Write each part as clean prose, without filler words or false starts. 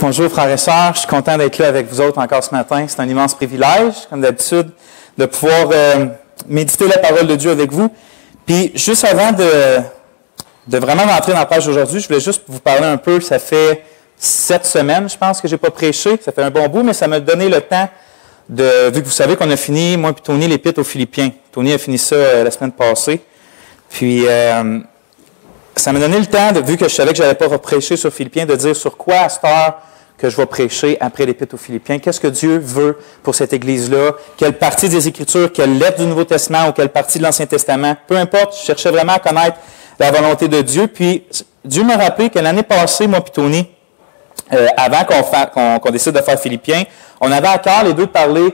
Bonjour frères et sœurs, je suis content d'être là avec vous autres encore ce matin. C'est un immense privilège, comme d'habitude, de pouvoir méditer la parole de Dieu avec vous. Puis juste avant de vraiment rentrer dans la page d'aujourd'hui, je voulais juste vous parler un peu. Ça fait 7 semaines, je pense, que je n'ai pas prêché. Ça fait un bon bout, mais ça m'a donné le temps vu que vous savez qu'on a fini, moi et Tony, l'Épître aux Philippiens. Tony a fini ça la semaine passée. Puis ça m'a donné le temps, vu que je savais que je n'allais pas reprêcher sur Philippiens, de dire sur quoi à cette heure que je vais prêcher après l'Épître aux Philippiens. Qu'est-ce que Dieu veut pour cette Église-là? Quelle partie des Écritures, quelle lettre du Nouveau Testament ou quelle partie de l'Ancien Testament? Peu importe, je cherchais vraiment à connaître la volonté de Dieu. Puis Dieu m'a rappelé que l'année passée, moi et Tony, avant qu'on décide de faire Philippiens, on avait à cœur les deux de parler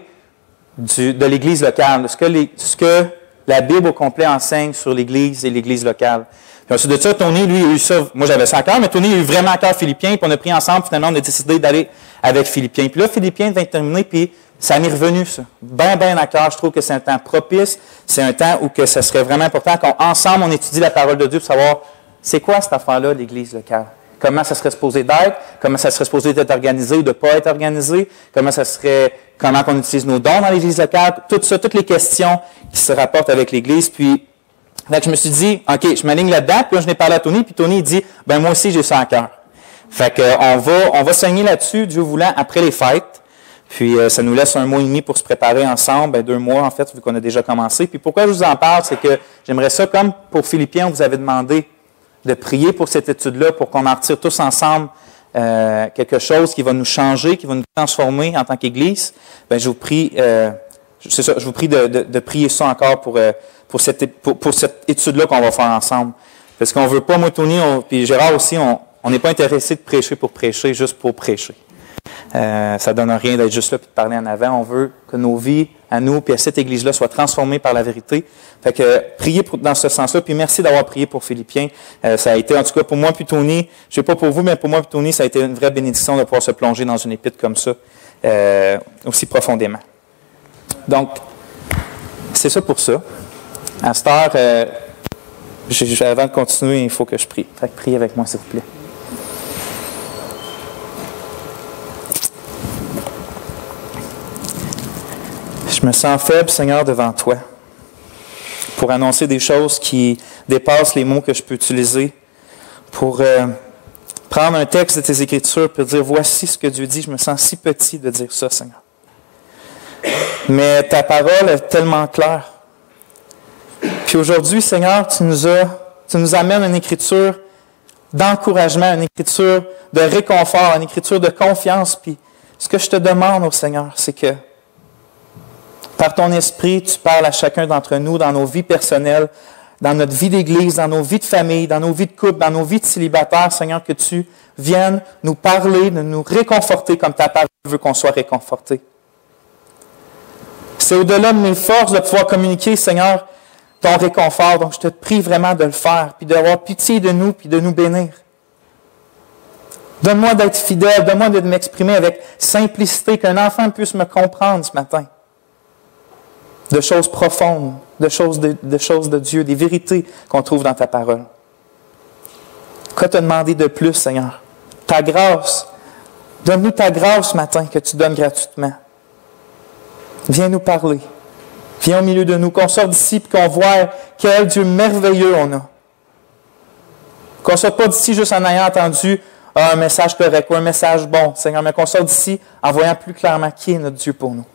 de l'Église locale, de ce que la Bible au complet enseigne sur l'Église et l'Église locale. Puis ensuite de ça, Tony, lui, a eu ça. Moi, j'avais ça à cœur, mais Tony a eu vraiment à cœur Philippiens, puis on a pris ensemble, finalement, on a décidé d'aller avec Philippiens. Puis là, Philippiens vient de terminer, puis ça m'est revenu, ça. Ben à cœur. Je trouve que c'est un temps propice. C'est un temps où que ça serait vraiment important qu'ensemble, on étudie la parole de Dieu pour savoir c'est quoi cette affaire-là, l'Église locale. Comment ça serait supposé d'être, comment ça serait supposé d'être organisé ou de ne pas être organisé, comment on utilise nos dons dans l'Église locale, tout ça, toutes les questions qui se rapportent avec l'Église. Puis, je me suis dit, OK, je m'aligne là-dedans, puis là, je n'ai parlé à Tony, puis Tony, il dit, ben moi aussi, j'ai ça à cœur. Fait que, on va saigner là-dessus, Dieu voulant, après les fêtes. Puis, ça nous laisse 1 mois et demi pour se préparer ensemble, 2 mois, en fait, vu qu'on a déjà commencé. Puis, pourquoi je vous en parle, c'est que j'aimerais ça, comme pour Philippiens, on vous avait demandé de prier pour cette étude-là, pour qu'on en retire tous ensemble quelque chose qui va nous changer, qui va nous transformer en tant qu'Église. Ben, je vous prie, je vous prie de prier ça encore pour cette étude-là qu'on va faire ensemble. Parce qu'on ne veut pas, moi, Tony, puis Gérard aussi, on n'est pas intéressé de prêcher pour prêcher, juste pour prêcher. Ça ne donne rien d'être juste là et de parler en avant. On veut que nos vies, à nous, puis à cette Église-là, soient transformées par la vérité. Fait que priez dans ce sens-là, puis merci d'avoir prié pour Philippiens. Ça a été, en tout cas, pour moi puis Tony, je ne sais pas pour vous, mais pour moi puis Tony, ça a été une vraie bénédiction de pouvoir se plonger dans une épître comme ça, aussi profondément. Donc, c'est ça pour ça. À cette heure, avant de continuer, il faut que je prie. Fait que priez avec moi, s'il vous plaît. Je me sens faible, Seigneur, devant toi, pour annoncer des choses qui dépassent les mots que je peux utiliser, pour prendre un texte de tes Écritures et dire, voici ce que Dieu dit. Je me sens si petit de dire ça, Seigneur. Mais ta parole est tellement claire. Puis aujourd'hui, Seigneur, tu nous amènes une écriture d'encouragement, une écriture de réconfort, une écriture de confiance. Puis ce que je te demande, Seigneur, c'est que par ton esprit, tu parles à chacun d'entre nous dans nos vies personnelles, dans notre vie d'Église, dans nos vies de famille, dans nos vies de couple, dans nos vies de célibataires, Seigneur, que tu viennes nous parler, de nous réconforter comme ta parole veut qu'on soit réconforté. C'est au-delà de mes forces de pouvoir communiquer, Seigneur, ton réconfort. Donc, je te prie vraiment de le faire, puis d'avoir pitié de nous, puis de nous bénir. Donne-moi d'être fidèle, donne-moi de m'exprimer avec simplicité, qu'un enfant puisse me comprendre ce matin. De choses profondes, de choses de Dieu, des vérités qu'on trouve dans ta parole. Quoi te demander de plus, Seigneur? Ta grâce. Donne-nous ta grâce ce matin que tu donnes gratuitement. Viens nous parler. Viens au milieu de nous, qu'on sorte d'ici et qu'on voit quel Dieu merveilleux on a. Qu'on ne sorte pas d'ici juste en ayant entendu un message correct ou un message bon, Seigneur, mais qu'on sorte d'ici en voyant plus clairement qui est notre Dieu pour nous.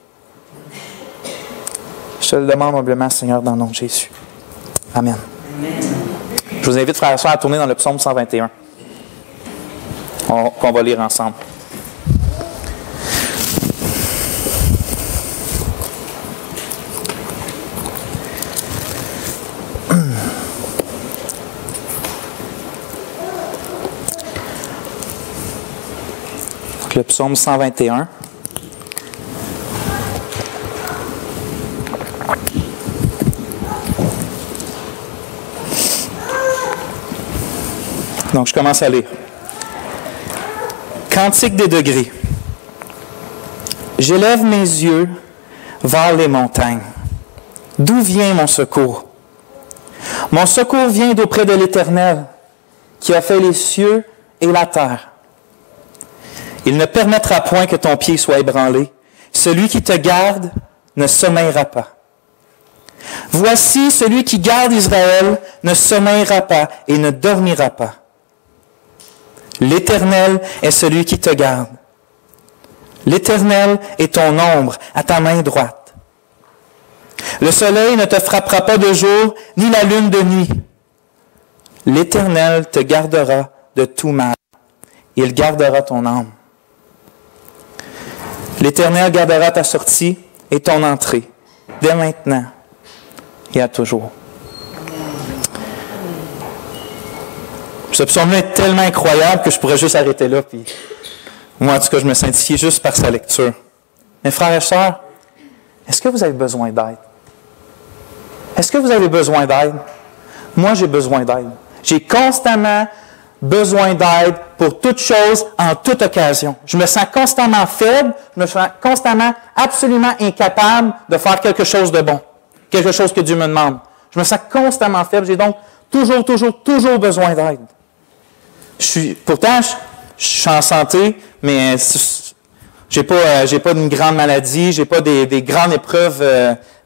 Je te le demande humblement, Seigneur, dans le nom de Jésus. Amen. Je vous invite, frères et sœurs, à tourner dans le psaume 121, qu'on va lire ensemble. Donc, le psaume 121. Donc, je commence à lire. Cantique des degrés. J'élève mes yeux vers les montagnes. D'où vient mon secours? Mon secours vient d'auprès de l'Éternel, qui a fait les cieux et la terre. Il ne permettra point que ton pied soit ébranlé. Celui qui te garde ne sommeillera pas. Voici, celui qui garde Israël ne sommeillera pas et ne dormira pas. L'Éternel est celui qui te garde. L'Éternel est ton ombre à ta main droite. Le soleil ne te frappera pas de jour, ni la lune de nuit. L'Éternel te gardera de tout mal. Il gardera ton âme. L'Éternel gardera ta sortie et ton entrée, dès maintenant et à toujours. Ce psaume-là est tellement incroyable que je pourrais juste arrêter là, puis moi, en tout cas, je me sanctifie juste par sa lecture. Mes frères et sœurs, est-ce que vous avez besoin d'aide? Est-ce que vous avez besoin d'aide? Moi, j'ai besoin d'aide. J'ai constamment besoin d'aide pour toute chose, en toute occasion. Je me sens constamment faible, je me sens constamment absolument incapable de faire quelque chose de bon, quelque chose que Dieu me demande. Je me sens constamment faible, j'ai donc toujours besoin d'aide. Pourtant, je suis en santé, mais j'ai pas une grande maladie, j'ai pas des grandes épreuves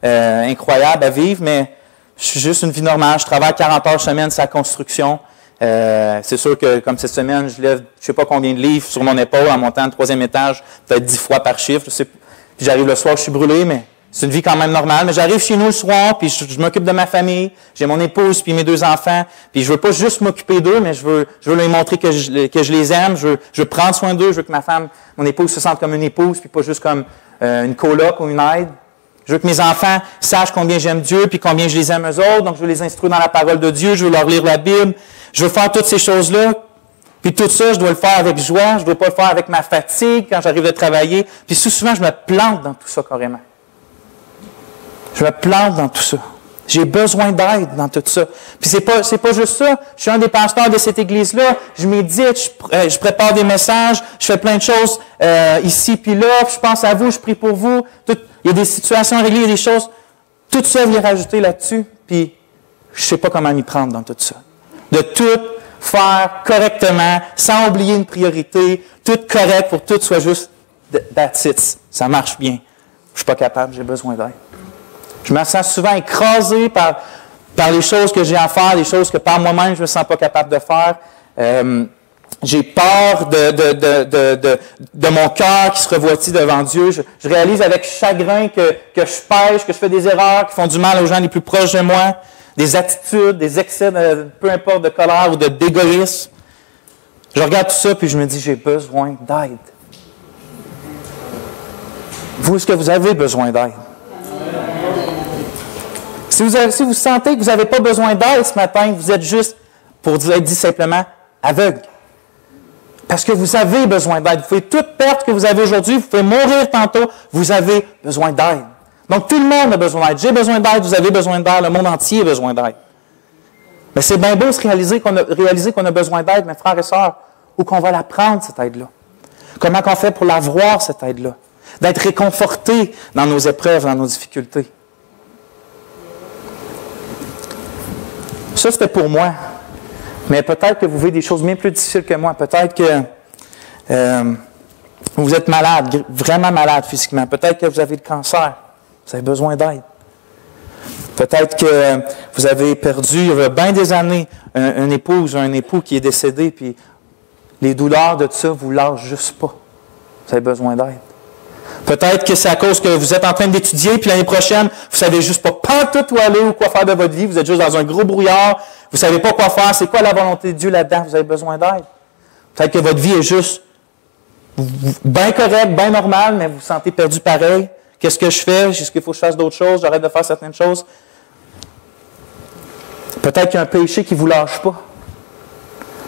incroyables à vivre, mais je suis juste une vie normale. Je travaille 40 heures semaine sur la construction. C'est sûr que, comme cette semaine, je lève je sais pas combien de livres sur mon épaule en montant au 3e étage, peut-être 10 fois par chiffre. Puis j'arrive le soir, je suis brûlé, mais c'est une vie quand même normale. Mais j'arrive chez nous le soir, puis je m'occupe de ma famille. J'ai mon épouse, puis mes 2 enfants. Puis je veux pas juste m'occuper d'eux, mais je veux leur montrer que je les aime. Je veux prendre soin d'eux. Je veux que mon épouse se sente comme une épouse, puis pas juste comme une coloc ou une aide. Je veux que mes enfants sachent combien j'aime Dieu, puis combien je les aime eux autres. Donc, je veux les instruire dans la parole de Dieu. Je veux leur lire la Bible. Je veux faire toutes ces choses-là. Puis tout ça, je dois le faire avec joie. Je ne dois pas le faire avec ma fatigue quand j'arrive de travailler. Puis souvent, je me plante dans tout ça carrément. Je me plante dans tout ça. J'ai besoin d'aide dans tout ça. Puis c'est pas juste ça. Je suis un des pasteurs de cette église-là. Je médite, je prépare des messages, je fais plein de choses ici puis là. Puis je pense à vous, je prie pour vous. Il y a des situations à régler, il y a des choses. Tout ça vient rajouter là-dessus. Puis je ne sais pas comment m'y prendre dans tout ça. De tout faire correctement, sans oublier une priorité, tout correct pour que tout soit juste that's it. Ça marche bien. Je ne suis pas capable, j'ai besoin d'aide. Je me sens souvent écrasé par les choses que j'ai à faire, les choses que par moi-même je ne me sens pas capable de faire. J'ai peur de mon cœur qui se revoitit devant Dieu. Je réalise avec chagrin que je pêche, que je fais des erreurs qui font du mal aux gens les plus proches de moi, des attitudes, des excès, peu importe, de colère ou d'égoïsme. Je regarde tout ça puis je me dis, j'ai besoin d'aide. Vous, est-ce que vous avez besoin d'aide? Si vous sentez que vous n'avez pas besoin d'aide ce matin, vous êtes juste, pour être dit simplement, aveugle. Parce que vous avez besoin d'aide. Vous pouvez toute perte que vous avez aujourd'hui, vous pouvez mourir tantôt, vous avez besoin d'aide. Donc tout le monde a besoin d'aide. J'ai besoin d'aide, vous avez besoin d'aide, le monde entier a besoin d'aide. Mais c'est bien beau de réaliser qu'on a besoin d'aide, mes frères et sœurs, ou qu'on va la prendre, cette aide-là. Comment qu'on fait pour l'avoir, cette aide-là? D'être réconforté dans nos épreuves, dans nos difficultés. Ça, c'était pour moi. Mais peut-être que vous vivez des choses bien plus difficiles que moi. Peut-être que vous êtes malade, vraiment malade physiquement. Peut-être que vous avez le cancer. Vous avez besoin d'aide. Peut-être que vous avez perdu, il y a bien des années, une épouse ou un époux qui est décédé, puis les douleurs de tout ça ne vous lâchent juste pas. Vous avez besoin d'aide. Peut-être que c'est à cause que vous êtes en train d'étudier, puis l'année prochaine, vous ne savez juste pas tout où aller ou quoi faire de votre vie. Vous êtes juste dans un gros brouillard. Vous ne savez pas quoi faire. C'est quoi la volonté de Dieu là-dedans? Vous avez besoin d'aide. Peut-être que votre vie est juste bien correcte, bien normale, mais vous vous sentez perdu pareil. Qu'est-ce que je fais? Est-ce qu'il faut que je fasse d'autres choses? J'arrête de faire certaines choses. Peut-être qu'il y a un péché qui ne vous lâche pas.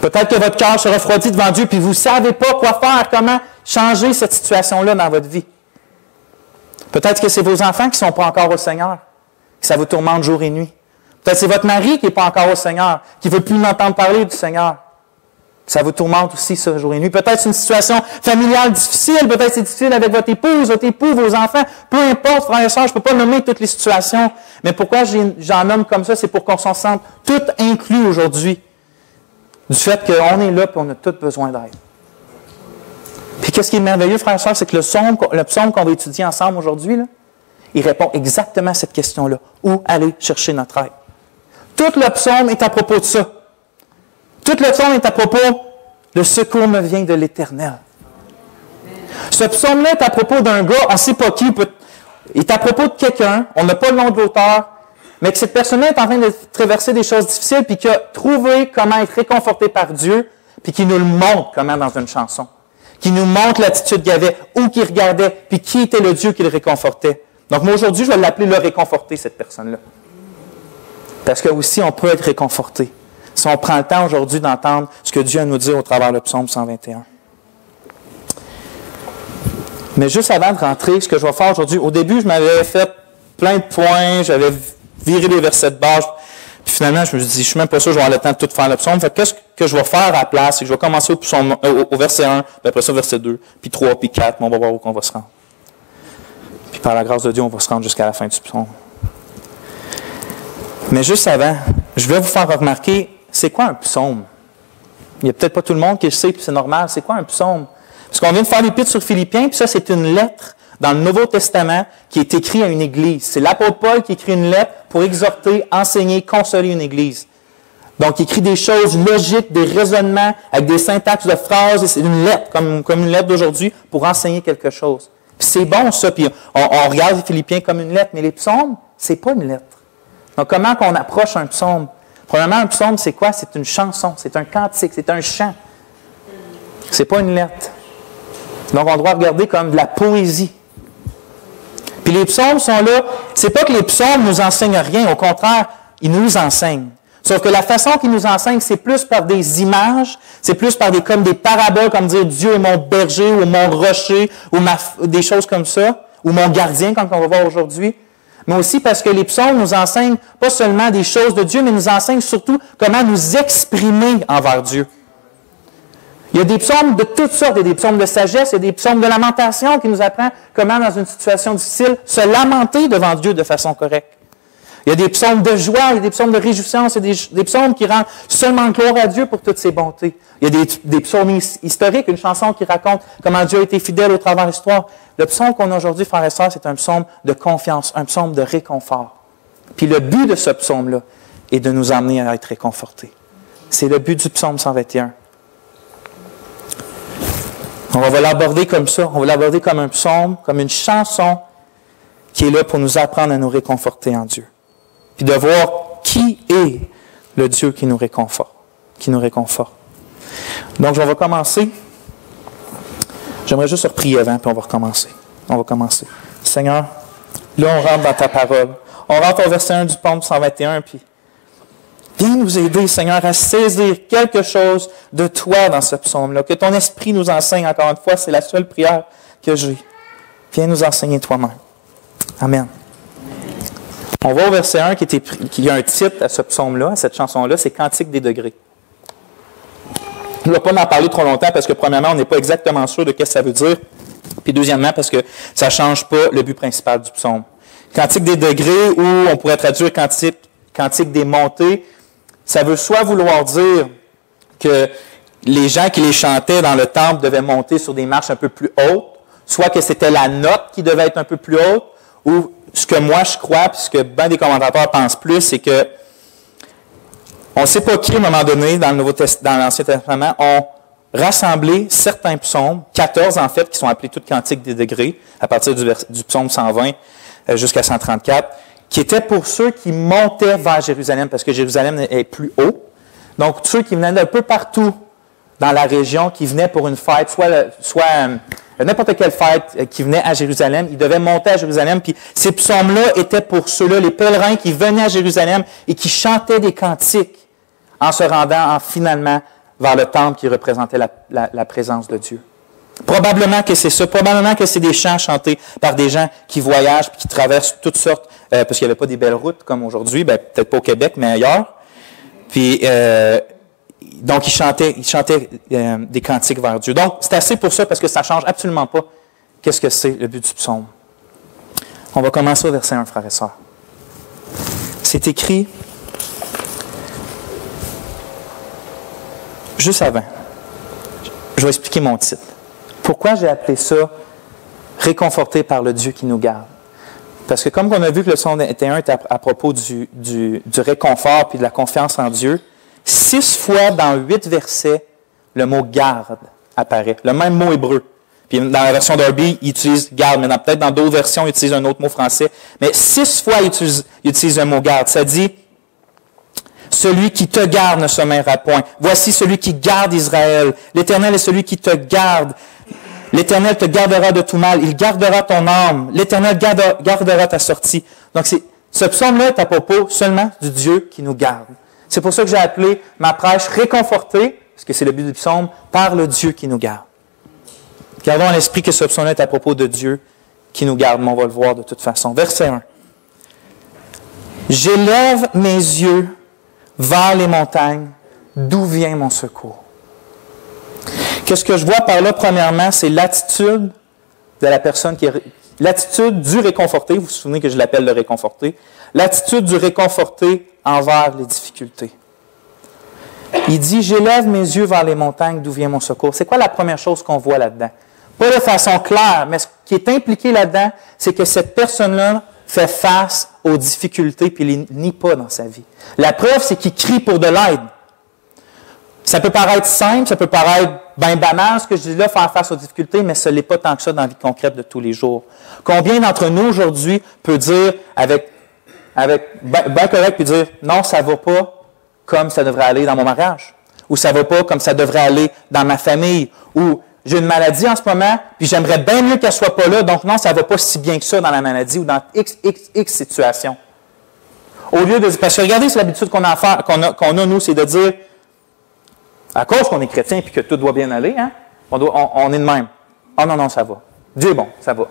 Peut-être que votre cœur se refroidit devant Dieu, puis vous ne savez pas quoi faire, comment changer cette situation-là dans votre vie. Peut-être que c'est vos enfants qui ne sont pas encore au Seigneur, que ça vous tourmente jour et nuit. Peut-être que c'est votre mari qui n'est pas encore au Seigneur, qui ne veut plus entendre parler du Seigneur. Ça vous tourmente aussi ce jour et nuit. Peut-être c'est une situation familiale difficile, peut-être c'est difficile avec votre épouse, votre époux, vos enfants. Peu importe, frères et sœurs, je ne peux pas nommer toutes les situations. Mais pourquoi j'en nomme comme ça? C'est pour qu'on s'en sente tout inclus aujourd'hui. Du fait qu'on est là et on a tous besoin d'aide. Puis qu'est-ce qui est merveilleux, frères et sœurs, c'est que le psaume qu'on va étudier ensemble aujourd'hui, là, il répond exactement à cette question-là. Où aller chercher notre aide? Tout le psaume est à propos de ça. Tout le psaume est à propos de « Le secours me vient de l'Éternel ». Ce psaume-là est à propos d'un gars, on ne sait pas qui, il est à propos de quelqu'un, on n'a pas le nom de l'auteur, mais que cette personne-là est en train de traverser des choses difficiles, puis qui a trouvé comment être réconforté par Dieu, puis qui nous le montre comment dans une chanson. Qui nous montre l'attitude qu'il avait, où qu'il regardait, puis qui était le Dieu qui le réconfortait. Donc moi aujourd'hui, je vais l'appeler le réconforté, cette personne-là. Parce que aussi, on peut être réconforté. Si on prend le temps aujourd'hui d'entendre ce que Dieu a à nous dire au travers le psaume 121. Mais juste avant de rentrer, ce que je vais faire aujourd'hui, au début, je m'avais fait plein de points, j'avais viré les versets de base, puis finalement, je me suis dit, je ne suis même pas sûr que je vais avoir le temps de tout faire le psaume. Fait que qu'est-ce que je vais faire à la place? C'est que je vais commencer au verset 1, puis après ça, au verset 2, puis 3, puis 4, mais on va voir où on va se rendre. Puis par la grâce de Dieu, on va se rendre jusqu'à la fin du psaume. Mais juste avant, je vais vous faire remarquer, c'est quoi un psaume? Il n'y a peut-être pas tout le monde qui le sait, puis c'est normal. C'est quoi un psaume? Parce qu'on vient de faire l'épître sur Philippiens, puis ça, c'est une lettre dans le Nouveau Testament qui est écrite à une église. C'est l'apôtre Paul qui écrit une lettre pour exhorter, enseigner, consoler une église. Donc, il écrit des choses logiques, des raisonnements, avec des syntaxes de phrases. C'est une lettre, comme une lettre d'aujourd'hui, pour enseigner quelque chose. Puis c'est bon, ça. Puis on regarde les Philippiens comme une lettre, mais les psaumes, c'est pas une lettre. Donc, comment qu'on approche un psaume? Premièrement, un psaume, c'est quoi? C'est une chanson, c'est un cantique, c'est un chant. C'est pas une lettre. Donc, on doit regarder comme de la poésie. Puis les psaumes sont là. C'est pas que les psaumes nous enseignent rien. Au contraire, ils nous enseignent. Sauf que la façon qu'ils nous enseignent, c'est plus par des images, c'est plus par comme des paraboles, comme dire Dieu est mon berger, ou mon rocher, ou des choses comme ça, ou mon gardien, comme on va voir aujourd'hui. Mais aussi parce que les psaumes nous enseignent pas seulement des choses de Dieu, mais nous enseignent surtout comment nous exprimer envers Dieu. Il y a des psaumes de toutes sortes. Il y a des psaumes de sagesse, il y a des psaumes de lamentation qui nous apprennent comment, dans une situation difficile, se lamenter devant Dieu de façon correcte. Il y a des psaumes de joie, il y a des psaumes de réjouissance, il y a des psaumes qui rendent seulement gloire à Dieu pour toutes ses bontés. Il y a des psaumes historiques, une chanson qui raconte comment Dieu a été fidèle au travers de l'histoire. Le psaume qu'on a aujourd'hui, frères et sœurs, c'est un psaume de confiance, un psaume de réconfort. Puis le but de ce psaume-là est de nous amener à être réconfortés. C'est le but du psaume 121. On va l'aborder comme ça, on va l'aborder comme un psaume, comme une chanson qui est là pour nous apprendre à nous réconforter en Dieu. Puis de voir qui est le Dieu qui nous réconforte. Donc, on va commencer. J'aimerais juste reprier avant, puis on va recommencer. Seigneur, là, on rentre dans ta parole. On rentre au verset 1 du psaume 121, puis viens nous aider, Seigneur, à saisir quelque chose de toi dans ce psaume-là. Que ton esprit nous enseigne, encore une fois, c'est la seule prière que j'ai. Viens nous enseigner toi-même. Amen. On va au verset 1 qui a un titre à ce psaume-là, à cette chanson-là, c'est « Cantique des degrés ». Je ne vais pas en parler trop longtemps parce que, premièrement, on n'est pas exactement sûr de ce que ça veut dire. Puis, deuxièmement, parce que ça ne change pas le but principal du psaume. Cantique des degrés, ou on pourrait traduire cantique des montées, ça veut soit vouloir dire que les gens qui les chantaient dans le temple devaient monter sur des marches un peu plus hautes, soit que c'était la note qui devait être un peu plus haute, ou ce que moi je crois, puis ce que bien des commentateurs pensent plus, c'est que on ne sait pas qui, à un moment donné, dans l'Ancien Testament, ont rassemblé certains psaumes, 14 en fait, qui sont appelés toutes cantiques des degrés, à partir du psaume 120 jusqu'à 134, qui étaient pour ceux qui montaient vers Jérusalem, parce que Jérusalem est plus haut. Donc, ceux qui venaient d'un peu partout dans la région, qui venaient pour une fête, soit n'importe quelle fête qui venait à Jérusalem, ils devaient monter à Jérusalem. Puis ces psaumes-là étaient pour ceux-là, les pèlerins qui venaient à Jérusalem et qui chantaient des cantiques en se rendant finalement vers le temple qui représentait la présence de Dieu. Probablement que c'est ça. Probablement que c'est des chants chantés par des gens qui voyagent et qui traversent toutes sortes, parce qu'il n'y avait pas des belles routes comme aujourd'hui, peut-être pas au Québec, mais ailleurs. Puis, donc, ils chantaient des cantiques vers Dieu. Donc, c'est assez pour ça, parce que ça ne change absolument pas qu'est-ce que c'est le but du psaume. On va commencer au verset 1, frères et sœurs. C'est écrit juste avant. Je vais expliquer mon titre. Pourquoi j'ai appelé ça « réconforté par le Dieu qui nous garde ». Parce que comme on a vu que le psaume 21 est à propos du réconfort puis de la confiance en Dieu, 6 fois dans 8 versets, le mot « garde » apparaît. Le même mot hébreu. Puis dans la version Darby, il utilise « garde », mais peut-être dans d'autres versions, il utilise un autre mot français. Mais 6 fois, il utilise un mot « garde ». Ça dit « Celui qui te garde ne sommeillera point. Voici celui qui garde Israël. L'Éternel est celui qui te garde. L'Éternel te gardera de tout mal. Il gardera ton âme. L'Éternel gardera ta sortie. » Donc, ce psaume-là est à propos seulement du Dieu qui nous garde. C'est pour ça que j'ai appelé ma prêche « Réconfortée », parce que c'est le but du psaume, par le Dieu qui nous garde. Gardons à l'esprit que ce psaume-là est à propos de Dieu qui nous garde, mais on va le voir de toute façon. Verset 1. « J'élève mes yeux vers les montagnes, d'où vient mon secours. » Qu'est-ce que je vois par là, premièrement, c'est l'attitude de la personne qui est... L'attitude du réconforté, vous vous souvenez que je l'appelle le réconforté, l'attitude du réconforté envers les difficultés. Il dit, « J'élève mes yeux vers les montagnes, d'où vient mon secours. » C'est quoi la première chose qu'on voit là-dedans? Pas de façon claire, mais ce qui est impliqué là-dedans, c'est que cette personne-là fait face aux difficultés puis il les nie pas dans sa vie. La preuve, c'est qu'il crie pour de l'aide. Ça peut paraître simple, ça peut paraître bien banal, ce que je dis là, faire face aux difficultés, mais ce n'est pas tant que ça dans la vie concrète de tous les jours. Combien d'entre nous aujourd'hui peut dire avec bien correct, puis dire « Non, ça ne va pas comme ça devrait aller dans mon mariage. » Ou « Ça ne va pas comme ça devrait aller dans ma famille. » Ou « J'ai une maladie en ce moment, puis j'aimerais bien mieux qu'elle ne soit pas là, donc non, ça ne va pas si bien que ça dans la maladie ou dans X situation. » Au lieu de dire, parce que regardez, c'est l'habitude qu'on a, nous, c'est de dire, à cause qu'on est chrétien et que tout doit bien aller, hein, on est de même. « Ah non, non, ça va. Dieu est bon, ça va. »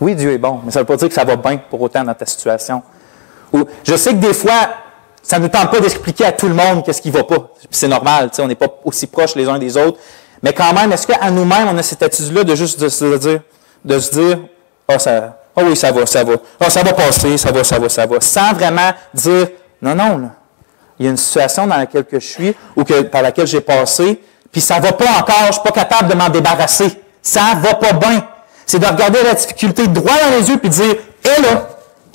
Oui, Dieu est bon, mais ça ne veut pas dire que ça va bien pour autant dans ta situation. Ou, je sais que des fois, ça ne nous tente pas d'expliquer à tout le monde qu'est-ce qui ne va pas. Puis c'est normal, on n'est pas aussi proches les uns des autres. Mais quand même, est-ce qu'à nous-mêmes, on a cette attitude-là de juste de se dire, « Ah, oui, ça va. Ah, ça va passer, ça va. » Sans vraiment dire, « Non, non, là. Il y a une situation dans laquelle je suis ou par laquelle j'ai passé, puis ça ne va pas encore, je ne suis pas capable de m'en débarrasser. Ça ne va pas bien. » C'est de regarder la difficulté droit dans les yeux puis de dire, « Elle est là.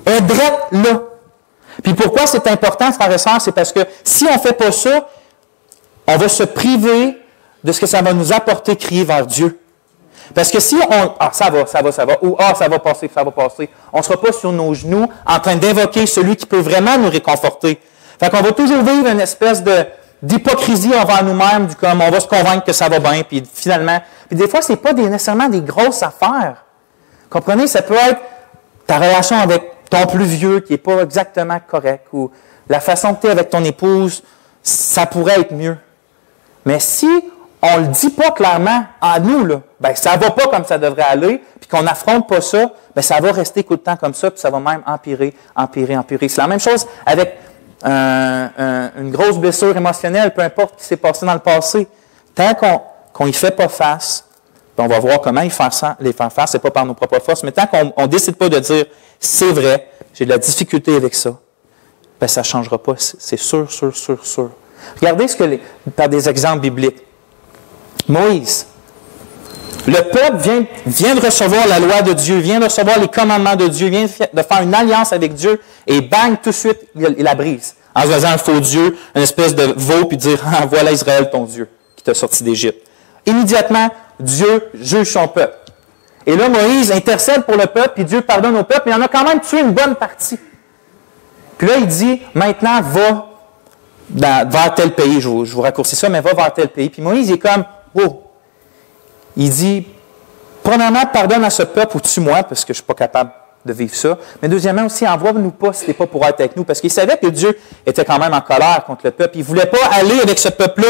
Elle est drette là. » Puis pourquoi c'est important, frères et sœurs, c'est parce que si on ne fait pas ça, on va se priver de ce que ça va nous apporter crier vers Dieu. Parce que si on... Ah, ça va. Ou ah, ça va passer. On ne sera pas sur nos genoux en train d'invoquer celui qui peut vraiment nous réconforter. Fait qu'on va toujours vivre une espèce d'hypocrisie envers nous-mêmes, du comme on va se convaincre que ça va bien, puis finalement... Puis des fois, ce n'est pas nécessairement des grosses affaires. Comprenez? Ça peut être ta relation avec ton plus vieux qui n'est pas exactement correct, ou la façon que tu es avec ton épouse, ça pourrait être mieux. Mais si on ne le dit pas clairement à nous, là, ben, ça ne va pas comme ça devrait aller, puis qu'on n'affronte pas ça, ben, ça va rester coup de temps comme ça, puis ça va même empirer. C'est la même chose avec une grosse blessure émotionnelle, peu importe ce qui s'est passé dans le passé. Tant qu'on n'y fait pas face, ben, on va voir comment les faire face, ce n'est pas par nos propres forces, mais tant qu'on ne décide pas de dire « c'est vrai, j'ai de la difficulté avec ça », ben, ça ne changera pas, c'est sûr. Regardez par des exemples bibliques. Moïse, le peuple vient de recevoir la loi de Dieu, vient de recevoir les commandements de Dieu, vient de faire une alliance avec Dieu, et bang, tout de suite, il la brise. En se faisant un faux Dieu, une espèce de veau, puis dire, ah, voilà Israël, ton Dieu, qui t'a sorti d'Égypte. Immédiatement, Dieu juge son peuple. Et là, Moïse intercède pour le peuple, puis Dieu pardonne au peuple, mais il en a quand même tué une bonne partie. Puis là, il dit, maintenant, va vers tel pays. Je vous raccourcis ça, mais va vers tel pays. Puis Moïse est comme, oh! Il dit, premièrement, pardonne à ce peuple ou tue-moi, parce que je ne suis pas capable de vivre ça. Mais deuxièmement aussi, envoie-nous pas si tu n'es pas pour être avec nous, parce qu'il savait que Dieu était quand même en colère contre le peuple. Il ne voulait pas aller avec ce peuple-là,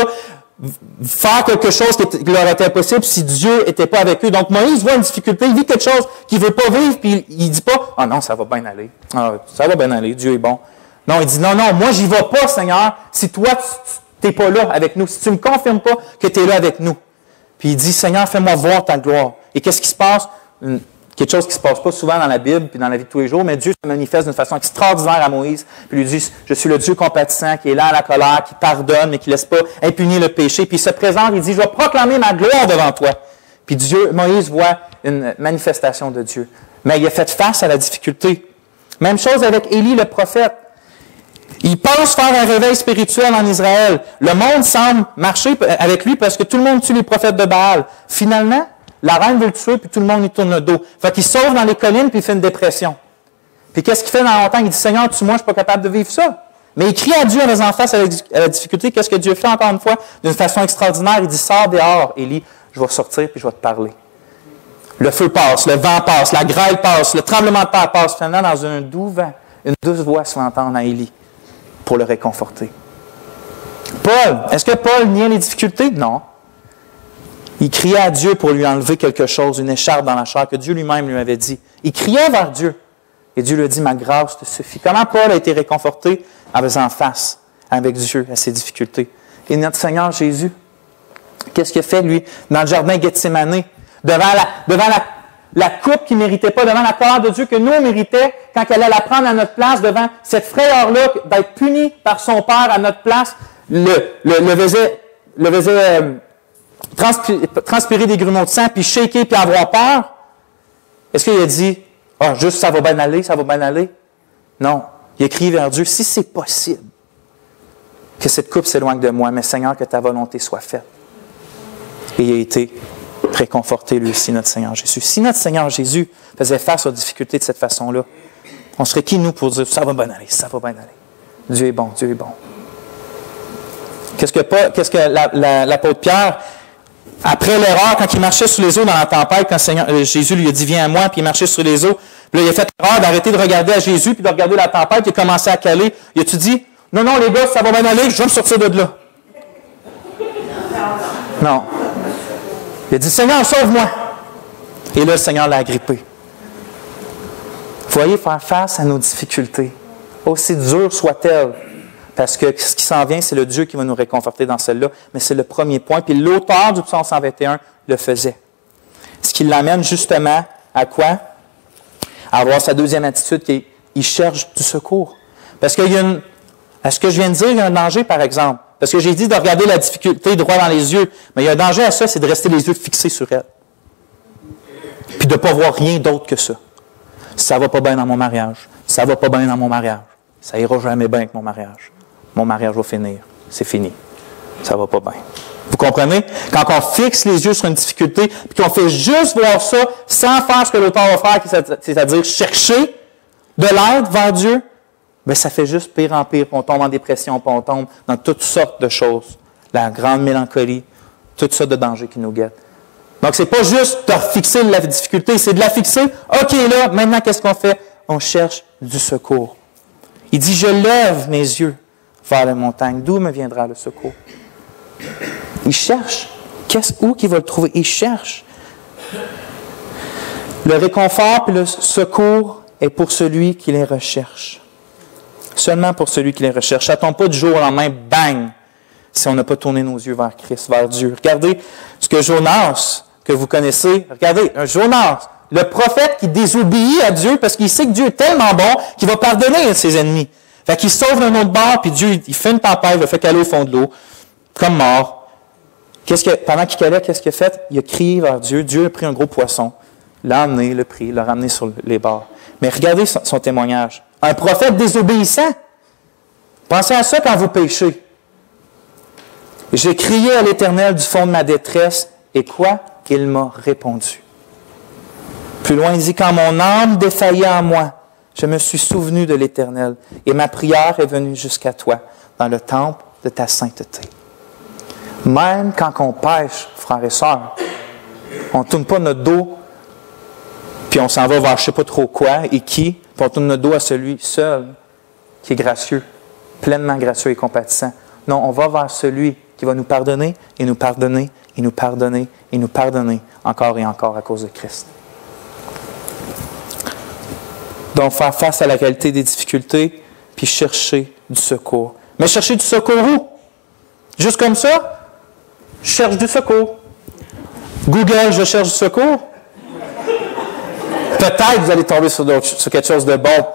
faire quelque chose qui leur était impossible si Dieu n'était pas avec eux. Donc Moïse voit une difficulté, il vit quelque chose qu'il ne veut pas vivre, puis il ne dit pas, ah non, ça va bien aller. Ah, ça va bien aller, Dieu est bon. Non, il dit, non, moi, j'y vais pas, Seigneur, si toi, tu n'es pas là avec nous, si tu ne me confirmes pas que tu es là avec nous. Puis il dit, Seigneur, fais-moi voir ta gloire. Et qu'est-ce qui se passe? Quelque chose qui ne se passe pas souvent dans la Bible puis dans la vie de tous les jours, mais Dieu se manifeste d'une façon extraordinaire à Moïse. Puis il lui dit, je suis le Dieu compatissant, qui est là à la colère, qui pardonne, mais qui ne laisse pas impunir le péché. Puis il se présente, il dit, je vais proclamer ma gloire devant toi. Puis Moïse voit une manifestation de Dieu. Mais il a fait face à la difficulté. Même chose avec Élie le prophète. Il pense faire un réveil spirituel en Israël. Le monde semble marcher avec lui parce que tout le monde tue les prophètes de Baal. Finalement, la reine veut le tuer, puis tout le monde lui tourne le dos. Fait qu'il sauve dans les collines, puis il fait une dépression. Puis qu'est-ce qu'il fait dans longtemps? Il dit, Seigneur, tue-moi, je ne suis pas capable de vivre ça. Mais il crie à Dieu en faisant face à la difficulté. Qu'est-ce que Dieu fait encore une fois? D'une façon extraordinaire, il dit, sors dehors, Élie, je vais sortir, puis je vais te parler. Le feu passe, le vent passe, la grêle passe, le tremblement de terre passe. Finalement, dans un doux vent, une douce voix se fait entendre à Élie pour le réconforter. Paul, est-ce que Paul niait les difficultés? Non. Il criait à Dieu pour lui enlever quelque chose, une écharpe dans la chair que Dieu lui-même lui avait dit. Il criait vers Dieu. Et Dieu lui a dit, ma grâce te suffit. Comment Paul a été réconforté? En faisant face avec Dieu à ses difficultés. Et notre Seigneur Jésus, qu'est-ce qu'il a fait, lui, dans le jardin Gethsémanée, devant la coupe qu'il ne méritait pas, devant la colère de Dieu que nous, on méritait, quand elle allait la prendre à notre place, devant cette frayeur-là, d'être puni par son Père à notre place, le faisait transpirer des grumeaux de sang, puis shaker, puis avoir peur. Est-ce qu'il a dit, ah, juste ça va bien aller, ça va bien aller? Non. Il a crié vers Dieu, si c'est possible que cette coupe s'éloigne de moi, mais Seigneur, que ta volonté soit faite. Et il a été réconforté, lui aussi, notre Seigneur Jésus. Si notre Seigneur Jésus faisait face aux difficultés de cette façon-là, on serait qui, nous, pour dire, ça va bien aller, ça va bien aller. Dieu est bon, Dieu est bon. Qu'est-ce que l'apôtre Pierre, après l'erreur, quand il marchait sur les eaux dans la tempête, quand Jésus lui a dit, viens à moi, puis il marchait sur les eaux, puis là, il a fait l'erreur d'arrêter de regarder à Jésus, puis de regarder la tempête, il a commencé à caler. Il a-tu dit, non, les gars, ça va bien aller, je vais me sortir de là. Non. Il a dit, Seigneur, sauve-moi. Et là, le Seigneur l'a agrippé. Vous voyez, faire face à nos difficultés, aussi dures soient-elles, parce que ce qui s'en vient, c'est le Dieu qui va nous réconforter dans celle-là, mais c'est le premier point. Puis l'auteur du psaume 121 le faisait. Ce qui l'amène justement à quoi? À avoir sa deuxième attitude qui est, il cherche du secours. Parce qu'il y a est-ce que je viens de dire, il y a un danger, par exemple? Parce que j'ai dit de regarder la difficulté droit dans les yeux, mais il y a un danger à ça, c'est de rester les yeux fixés sur elle. Puis de ne pas voir rien d'autre que ça. Ça ne va pas bien dans mon mariage. Ça ne va pas bien dans mon mariage. Ça ira jamais bien avec mon mariage. Mon mariage va finir. C'est fini. Ça ne va pas bien. Vous comprenez? Quand on fixe les yeux sur une difficulté, puis qu'on fait juste voir ça, sans faire ce que l'auteur va faire, c'est-à-dire chercher de l'aide vers Dieu, bien, ça fait juste pire en pire. On tombe en dépression, puis on tombe dans toutes sortes de choses. La grande mélancolie, toutes sortes de dangers qui nous guettent. Donc, ce n'est pas juste de fixer la difficulté, c'est de la fixer. OK, là, maintenant, qu'est-ce qu'on fait? On cherche du secours. Il dit, je lève mes yeux vers les montagnes. D'où me viendra le secours? Il cherche. Où qu'il va le trouver? Il cherche. Le réconfort et le secours est pour celui qui les recherche. Seulement pour celui qui les recherche. Ça ne tombe pas du jour au lendemain, bang, si on n'a pas tourné nos yeux vers Christ, vers Dieu. Regardez ce que Jonas, que vous connaissez, regardez, un Jonas, le prophète qui désobéit à Dieu parce qu'il sait que Dieu est tellement bon qu'il va pardonner à ses ennemis. Fait qu'il sauve d'un autre bord, puis Dieu, il fait une tempête, il le fait caler au fond de l'eau, comme mort. Pendant qu'il calait, qu'est-ce qu'il a fait? Il a crié vers Dieu. Dieu a pris un gros poisson, l'a amené, l'a pris, l'a ramené sur les bords. Mais regardez son témoignage. Un prophète désobéissant. Pensez à ça quand vous péchez. J'ai crié à l'Éternel du fond de ma détresse, et quoi? Il m'a répondu. Plus loin, il dit, quand mon âme défaillait en moi, je me suis souvenu de l'Éternel, et ma prière est venue jusqu'à toi, dans le temple de ta sainteté. Même quand on pêche, frères et sœurs, on ne tourne pas notre dos, puis on s'en va vers je ne sais pas trop quoi et qui, puis on tourne notre dos à celui seul qui est gracieux, pleinement gracieux et compatissant. Non, on va vers celui qui va nous pardonner et nous pardonner et nous pardonner et nous pardonner encore et encore à cause de Christ. Donc, faire face à la réalité des difficultés, puis chercher du secours. Mais chercher du secours où? Juste comme ça? Je cherche du secours. Google, je cherche du secours. Peut-être vous allez tomber sur quelque chose de bon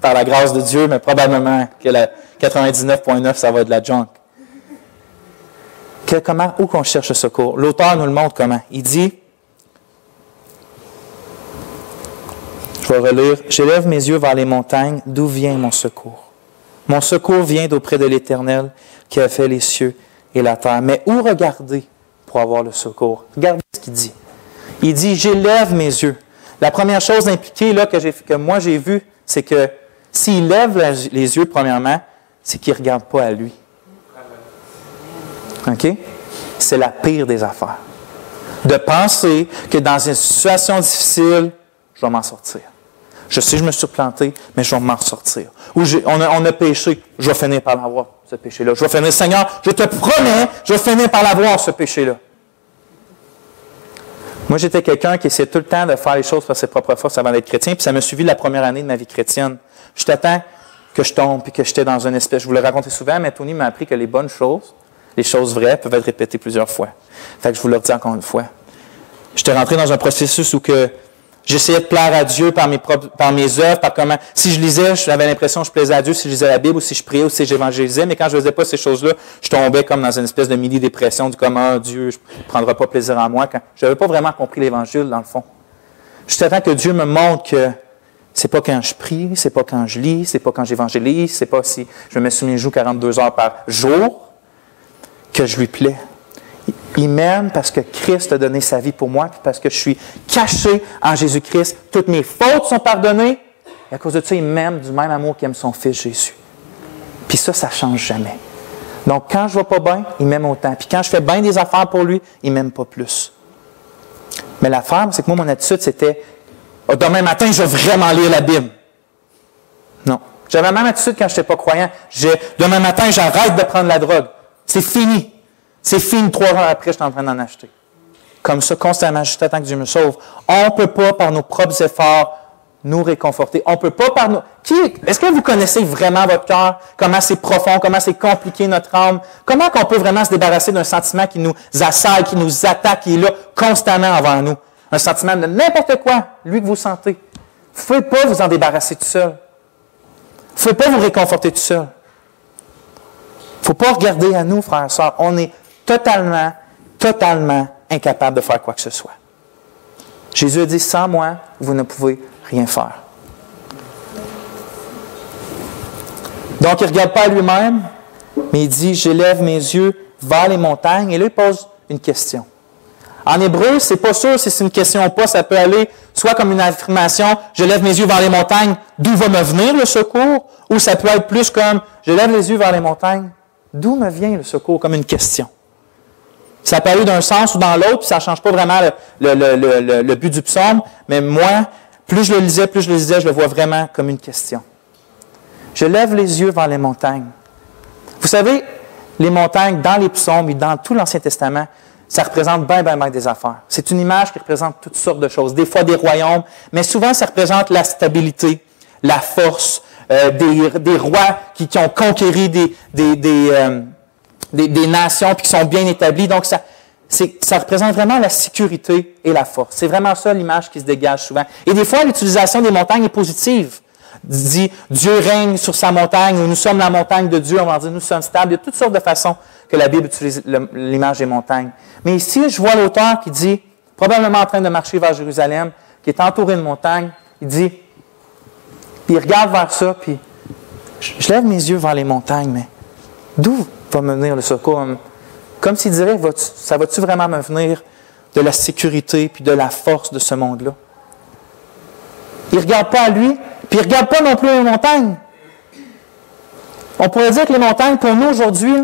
par la grâce de Dieu, mais probablement que la 99.9, ça va être de la junk. Où qu'on cherche le secours? L'auteur nous le montre comment. Il dit, Je vais relire. « J'élève mes yeux vers les montagnes, d'où vient mon secours? Mon secours vient d'auprès de l'Éternel qui a fait les cieux et la terre. » Mais où regarder pour avoir le secours? Regardez ce qu'il dit. Il dit « J'élève mes yeux. » La première chose impliquée là, que moi j'ai vue, c'est que s'il lève les yeux, premièrement, c'est qu'il ne regarde pas à lui. OK? C'est la pire des affaires. De penser que dans une situation difficile, je vais m'en sortir. Je sais que je me suis planté, mais je vais m'en sortir. Ou on a péché, je vais finir par l'avoir, ce péché-là. Je vais finir, Seigneur, je te promets, je vais finir par l'avoir, ce péché-là. Moi, j'étais quelqu'un qui essayait tout le temps de faire les choses par ses propres forces avant d'être chrétien, puis ça m'a suivi la première année de ma vie chrétienne. Je t'attends que je tombe, puis que j'étais dans une espèce... Je vous le racontais souvent, mais Tony m'a appris que les bonnes choses, les choses vraies, peuvent être répétées plusieurs fois. Fait que je vous le redis encore une fois. J'étais rentré dans un processus où que j'essayais de plaire à Dieu par mes œuvres, par comment... Si je lisais, j'avais l'impression que je plaisais à Dieu, si je lisais la Bible, ou si je priais, ou si j'évangélisais, mais quand je ne faisais pas ces choses-là, je tombais comme dans une espèce de mini-dépression du comment Dieu ne prendra pas plaisir en moi. Je n'avais pas vraiment compris l'Évangile, dans le fond. Juste temps que Dieu me montre que c'est pas quand je prie, c'est pas quand je lis, c'est pas quand j'évangélise, c'est pas si je me mets sur mes joues 42 heures par jour que je lui plais. Il m'aime parce que Christ a donné sa vie pour moi, puis parce que je suis caché en Jésus-Christ. Toutes mes fautes sont pardonnées. Et à cause de ça, il m'aime du même amour qu'il aime son Fils Jésus. Puis ça ne change jamais. Donc, quand je ne vais pas bien, il m'aime autant. Puis quand je fais bien des affaires pour lui, il ne m'aime pas plus. Mais l'affaire, c'est que moi, mon attitude, c'était « Demain matin, je vais vraiment lire la Bible. » Non. J'avais la même attitude quand je n'étais pas croyant. Demain matin, j'arrête de prendre la drogue. C'est fini. C'est fini, 3 heures après, je suis en train d'en acheter. Comme ça, constamment, juste à temps que Dieu me sauve. On ne peut pas, par nos propres efforts, nous réconforter. On ne peut pas par nos... Est-ce que vous connaissez vraiment votre cœur? Comment c'est profond? Comment c'est compliqué notre âme? Comment on peut vraiment se débarrasser d'un sentiment qui nous assaille, qui nous attaque, qui est là constamment envers nous? Un sentiment de n'importe quoi, lui que vous sentez. Vous ne pouvez pas vous en débarrasser tout seul. Vous ne pouvez pas vous réconforter tout seul. Il ne faut pas regarder à nous, frères et sœurs. On est totalement incapable de faire quoi que ce soit. Jésus a dit, sans moi, vous ne pouvez rien faire. Donc, il ne regarde pas à lui-même, mais il dit, j'élève mes yeux vers les montagnes. Et là, il pose une question. En hébreu, c'est pas sûr si c'est une question ou pas. Ça peut aller soit comme une affirmation, je lève mes yeux vers les montagnes, d'où va me venir le secours? Ou ça peut être plus comme, je lève les yeux vers les montagnes, d'où me vient le secours? Comme une question. Ça peut aller d'un sens ou dans l'autre, puis ça ne change pas vraiment le but du psaume, mais moi, plus je le lisais, je le vois vraiment comme une question. Je lève les yeux vers les montagnes. Vous savez, les montagnes, dans les psaumes et dans tout l'Ancien Testament, ça représente bien des affaires. C'est une image qui représente toutes sortes de choses, des fois des royaumes, mais souvent ça représente la stabilité, la force, des rois qui ont conquéri des nations puis qui sont bien établies. Donc, ça représente vraiment la sécurité et la force. C'est vraiment ça l'image qui se dégage souvent. Et des fois, l'utilisation des montagnes est positive. Dit Dieu règne sur sa montagne ou nous sommes la montagne de Dieu, on va dire nous sommes stables. Il y a toutes sortes de façons que la Bible utilise l'image des montagnes. Mais ici, je vois l'auteur qui dit, probablement en train de marcher vers Jérusalem, qui est entouré de montagnes, il dit, puis il regarde vers ça, puis je lève mes yeux vers les montagnes, mais d'où va me venir le secours? Comme s'il dirait, ça va-tu vraiment me venir de la sécurité puis de la force de ce monde-là? Il ne regarde pas à lui, puis il ne regarde pas non plus les montagnes. On pourrait dire que les montagnes, pour nous aujourd'hui,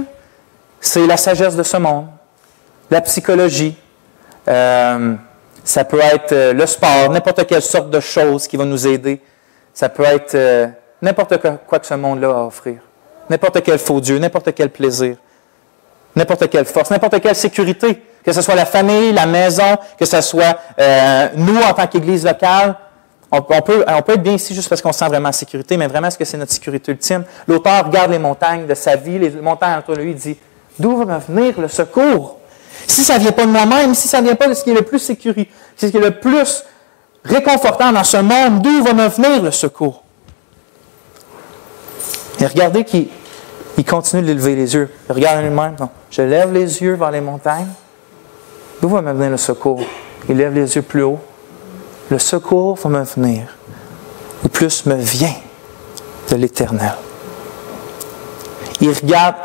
c'est la sagesse de ce monde, la psychologie, ça peut être le sport, n'importe quelle sorte de choses qui va nous aider. Ça peut être n'importe quoi que ce monde-là a à offrir. N'importe quel faux Dieu, n'importe quel plaisir, n'importe quelle force, n'importe quelle sécurité, que ce soit la famille, la maison, que ce soit nous en tant qu'Église locale. On peut être bien ici juste parce qu'on se sent vraiment en sécurité, mais vraiment, est-ce que c'est notre sécurité ultime? L'auteur regarde les montagnes de sa vie, les montagnes autour de lui, il dit, d'où va me venir le secours? Si ça ne vient pas de moi-même, si ça ne vient pas de ce qui est le plus sécurisé, ce qui est le plus réconfortant dans ce monde, d'où va me venir le secours? Et regardez qu'il continue de lever les yeux. Il regarde lui-même. Non. Je lève les yeux vers les montagnes. D'où va me venir le secours? Il lève les yeux plus haut. Le secours va me venir ou plus me vient de l'Éternel. Il regarde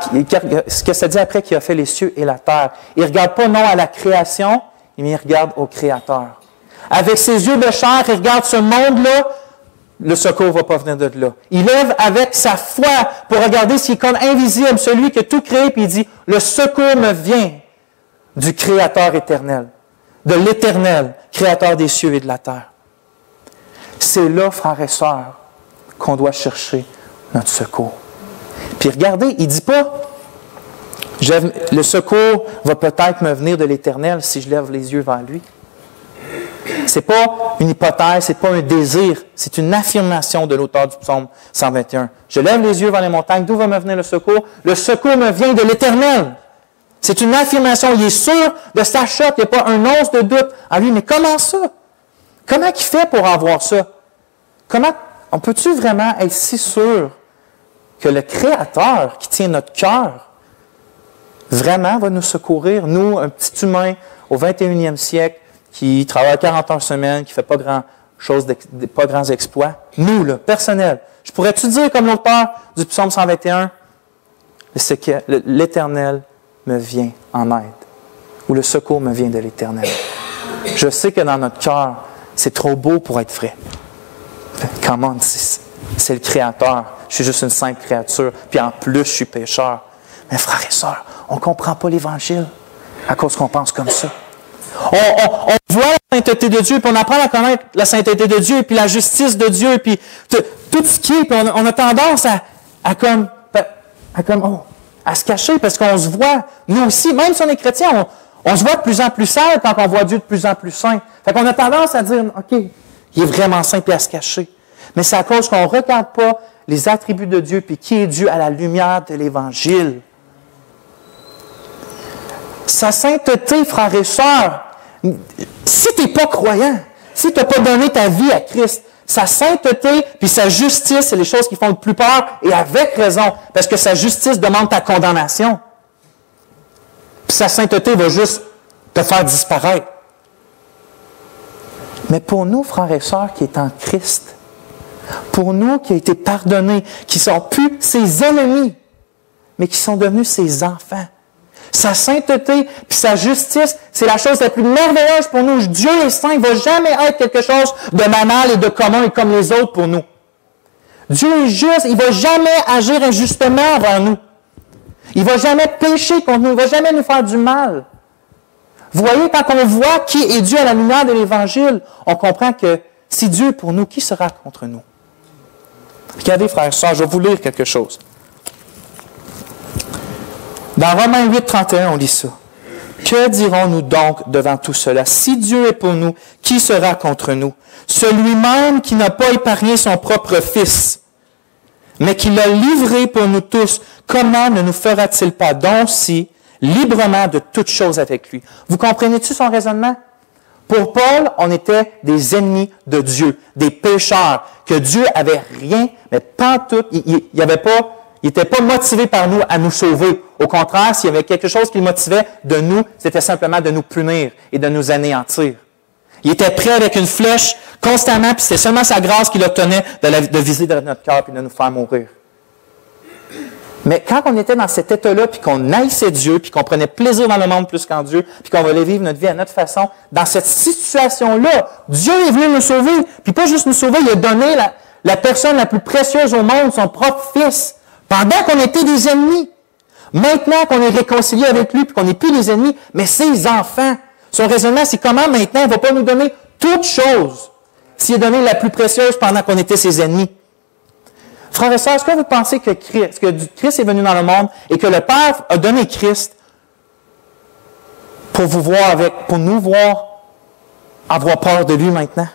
ce que ça dit après qu'il a fait les cieux et la terre. Il ne regarde pas non à la création, mais il regarde au Créateur. Avec ses yeux de chair, il regarde ce monde-là, le secours ne va pas venir de là. Il lève avec sa foi pour regarder ce qui est comme invisible, celui qui a tout créé, puis il dit, le secours me vient du Créateur éternel, de l'Éternel, Créateur des cieux et de la terre. C'est là, frères et sœurs, qu'on doit chercher notre secours. Puis regardez, il ne dit pas, le secours va peut-être me venir de l'Éternel si je lève les yeux vers lui. Ce n'est pas une hypothèse, ce n'est pas un désir, c'est une affirmation de l'auteur du psaume 121. Je lève les yeux vers les montagnes, d'où va me venir le secours? Le secours me vient de l'Éternel. C'est une affirmation, il est sûr de sa shot, il n'y a pas un once de doute en lui. Mais comment ça? Comment il fait pour avoir ça? Comment on peut-tu vraiment être si sûr que le Créateur qui tient notre cœur vraiment va nous secourir, nous, un petit humain au 21e siècle, qui travaille 40 heures semaine, qui ne fait pas grand-chose, pas grands exploits. Nous, là, personnel. Je pourrais-tu dire, comme l'auteur du psaume 121, l'Éternel me vient en aide, ou le secours me vient de l'Éternel. Je sais que dans notre cœur, c'est trop beau pour être vrai. Come on, c'est le Créateur. Je suis juste une simple créature, puis en plus, je suis pécheur. Mais frères et sœurs, on ne comprend pas l'Évangile à cause qu'on pense comme ça. On voit la sainteté de Dieu, puis on apprend à connaître la sainteté de Dieu, puis la justice de Dieu, puis tout ce qui est, puis on a tendance à se cacher parce qu'on se voit, nous aussi, même si on est chrétien, on se voit de plus en plus sale quand on voit Dieu de plus en plus saint. Fait qu'on a tendance à dire, OK, il est vraiment saint, puis à se cacher. Mais c'est à cause qu'on ne regarde pas les attributs de Dieu, puis qui est Dieu à la lumière de l'Évangile. Sa sainteté, frères et sœurs, si tu n'es pas croyant, si tu n'as pas donné ta vie à Christ, sa sainteté puis sa justice, c'est les choses qui font le plus peur, et avec raison, parce que sa justice demande ta condamnation. Puis sa sainteté va juste te faire disparaître. Mais pour nous, frères et sœurs, qui est en Christ, pour nous qui a été pardonnés, qui ne sont plus ses ennemis, mais qui sont devenus ses enfants, sa sainteté puis sa justice, c'est la chose la plus merveilleuse pour nous. Dieu est saint, il ne va jamais être quelque chose de banal et de commun et comme les autres pour nous. Dieu est juste, il ne va jamais agir injustement envers nous. Il ne va jamais pécher contre nous, il ne va jamais nous faire du mal. Vous voyez, quand on voit qui est Dieu à la lumière de l'Évangile, on comprend que si Dieu est pour nous, qui sera contre nous? Regardez, frères et sœurs, je vais vous lire quelque chose. Dans Romains 8, 31, on lit ça. Que dirons-nous donc devant tout cela? Si Dieu est pour nous, qui sera contre nous? Celui-même qui n'a pas épargné son propre Fils, mais qui l'a livré pour nous tous, comment ne nous fera-t-il pas donc si librement de toutes choses avec lui? Vous comprenez-tu son raisonnement? Pour Paul, on était des ennemis de Dieu, des pécheurs, que Dieu avait rien, mais pas tout, il n'était pas motivé par nous à nous sauver. Au contraire, s'il y avait quelque chose qui le motivait de nous, c'était simplement de nous punir et de nous anéantir. Il était prêt avec une flèche constamment, puis c'était seulement sa grâce qui le tenait de viser dans notre cœur et de nous faire mourir. Mais quand on était dans cet état-là, puis qu'on haïssait Dieu, puis qu'on prenait plaisir dans le monde plus qu'en Dieu, puis qu'on voulait vivre notre vie à notre façon, dans cette situation-là, Dieu est venu nous sauver, puis pas juste nous sauver, il a donné la personne la plus précieuse au monde, son propre Fils, pendant qu'on était des ennemis. Maintenant qu'on est réconcilié avec lui, puis qu'on n'est plus des ennemis, mais ses enfants. Son raisonnement, c'est comment maintenant il ne va pas nous donner toute chose s'il a donné la plus précieuse pendant qu'on était ses ennemis. Frères et sœurs, est-ce que vous pensez que Christ est venu dans le monde et que le Père a donné Christ pour nous voir avoir peur de lui maintenant?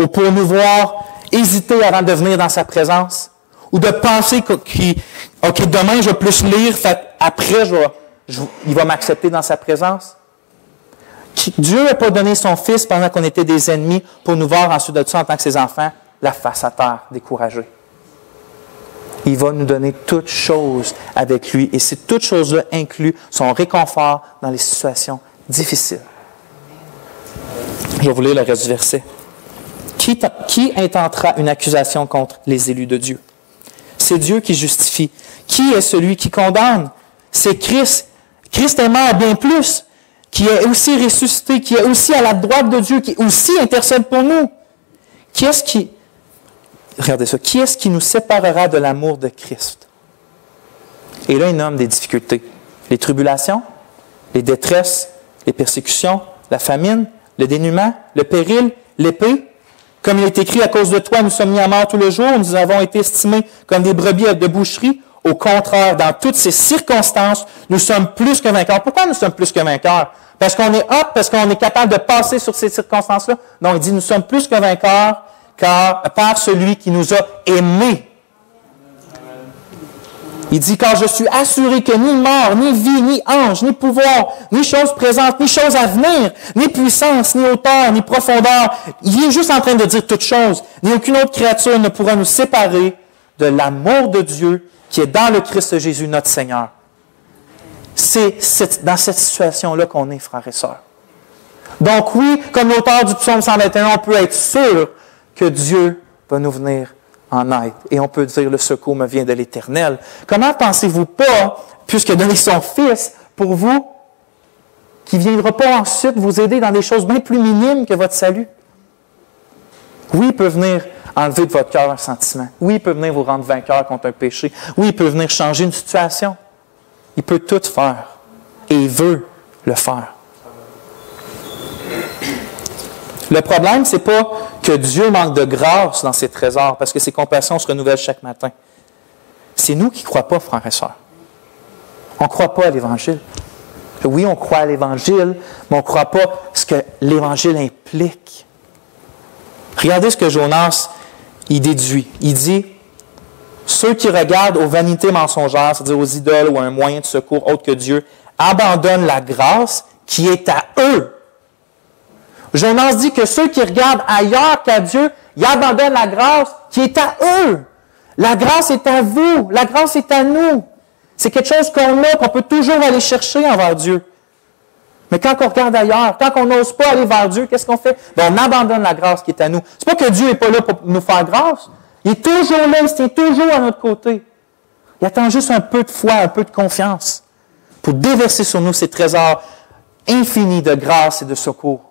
Ou pour nous voir hésiter avant de venir dans sa présence? Ou de penser OK, demain je vais plus lire, fait après il va m'accepter dans sa présence? Dieu n'a pas donné son Fils pendant qu'on était des ennemis pour nous voir ensuite de ça en tant que ses enfants, la face à terre, découragés. Il va nous donner toutes choses avec lui. Et ces toutes choses-là incluent son réconfort dans les situations difficiles. Je vais vous lire le reste du verset. Qui intentera une accusation contre les élus de Dieu? C'est Dieu qui justifie. Qui est celui qui condamne? C'est Christ. Christ est mort bien plus, qui est aussi ressuscité, qui est aussi à la droite de Dieu, qui aussi intercède pour nous. Regardez ça, qui est-ce qui nous séparera de l'amour de Christ? Et là, il nomme des difficultés. Les tribulations, les détresses, les persécutions, la famine, le dénuement, le péril, l'épée. Comme il est écrit, à cause de toi, nous sommes mis à mort tous les jours, nous avons été estimés comme des brebis de boucherie. Au contraire, dans toutes ces circonstances, nous sommes plus que vainqueurs. Pourquoi nous sommes plus que vainqueurs? Parce qu'on est apte, parce qu'on est capable de passer sur ces circonstances-là. Non, il dit, nous sommes plus que vainqueurs, car par celui qui nous a aimés. Il dit, car je suis assuré que ni mort, ni vie, ni ange, ni pouvoir, ni choses présentes, ni choses à venir, ni puissance, ni hauteur, ni profondeur, il est juste en train de dire toutes choses, ni aucune autre créature ne pourra nous séparer de l'amour de Dieu qui est dans le Christ Jésus, notre Seigneur. C'est dans cette situation-là qu'on est, frères et sœurs. Donc oui, comme l'auteur du psaume 121, on peut être sûr que Dieu va nous venir en aide. Et on peut dire, le secours me vient de l'Éternel. Comment pensez-vous pas, puisque donné son Fils pour vous, qu'il ne viendra pas ensuite vous aider dans des choses bien plus minimes que votre salut? Oui, il peut venir enlever de votre cœur un sentiment. Oui, il peut venir vous rendre vainqueur contre un péché. Oui, il peut venir changer une situation. Il peut tout faire. Et il veut le faire. Le problème, ce n'est pas que Dieu manque de grâce dans ses trésors, parce que ses compassions se renouvellent chaque matin. C'est nous qui ne croyons pas, frères et sœurs. On ne croit pas à l'Évangile. Oui, on croit à l'Évangile, mais on ne croit pas ce que l'Évangile implique. Regardez ce que Jonas il déduit. Il dit, ceux qui regardent aux vanités mensongères, c'est-à-dire aux idoles ou à un moyen de secours autre que Dieu, abandonnent la grâce qui est à eux. Jonas dit que ceux qui regardent ailleurs qu'à Dieu, ils abandonnent la grâce qui est à eux. La grâce est à vous. La grâce est à nous. C'est quelque chose qu'on a, qu'on peut toujours aller chercher envers Dieu. Mais quand on regarde ailleurs, quand on n'ose pas aller vers Dieu, qu'est-ce qu'on fait? Bien, on abandonne la grâce qui est à nous. C'est pas que Dieu n'est pas là pour nous faire grâce. Il est toujours là, il se tient toujours à notre côté. Il attend juste un peu de foi, un peu de confiance pour déverser sur nous ces trésors infinis de grâce et de secours.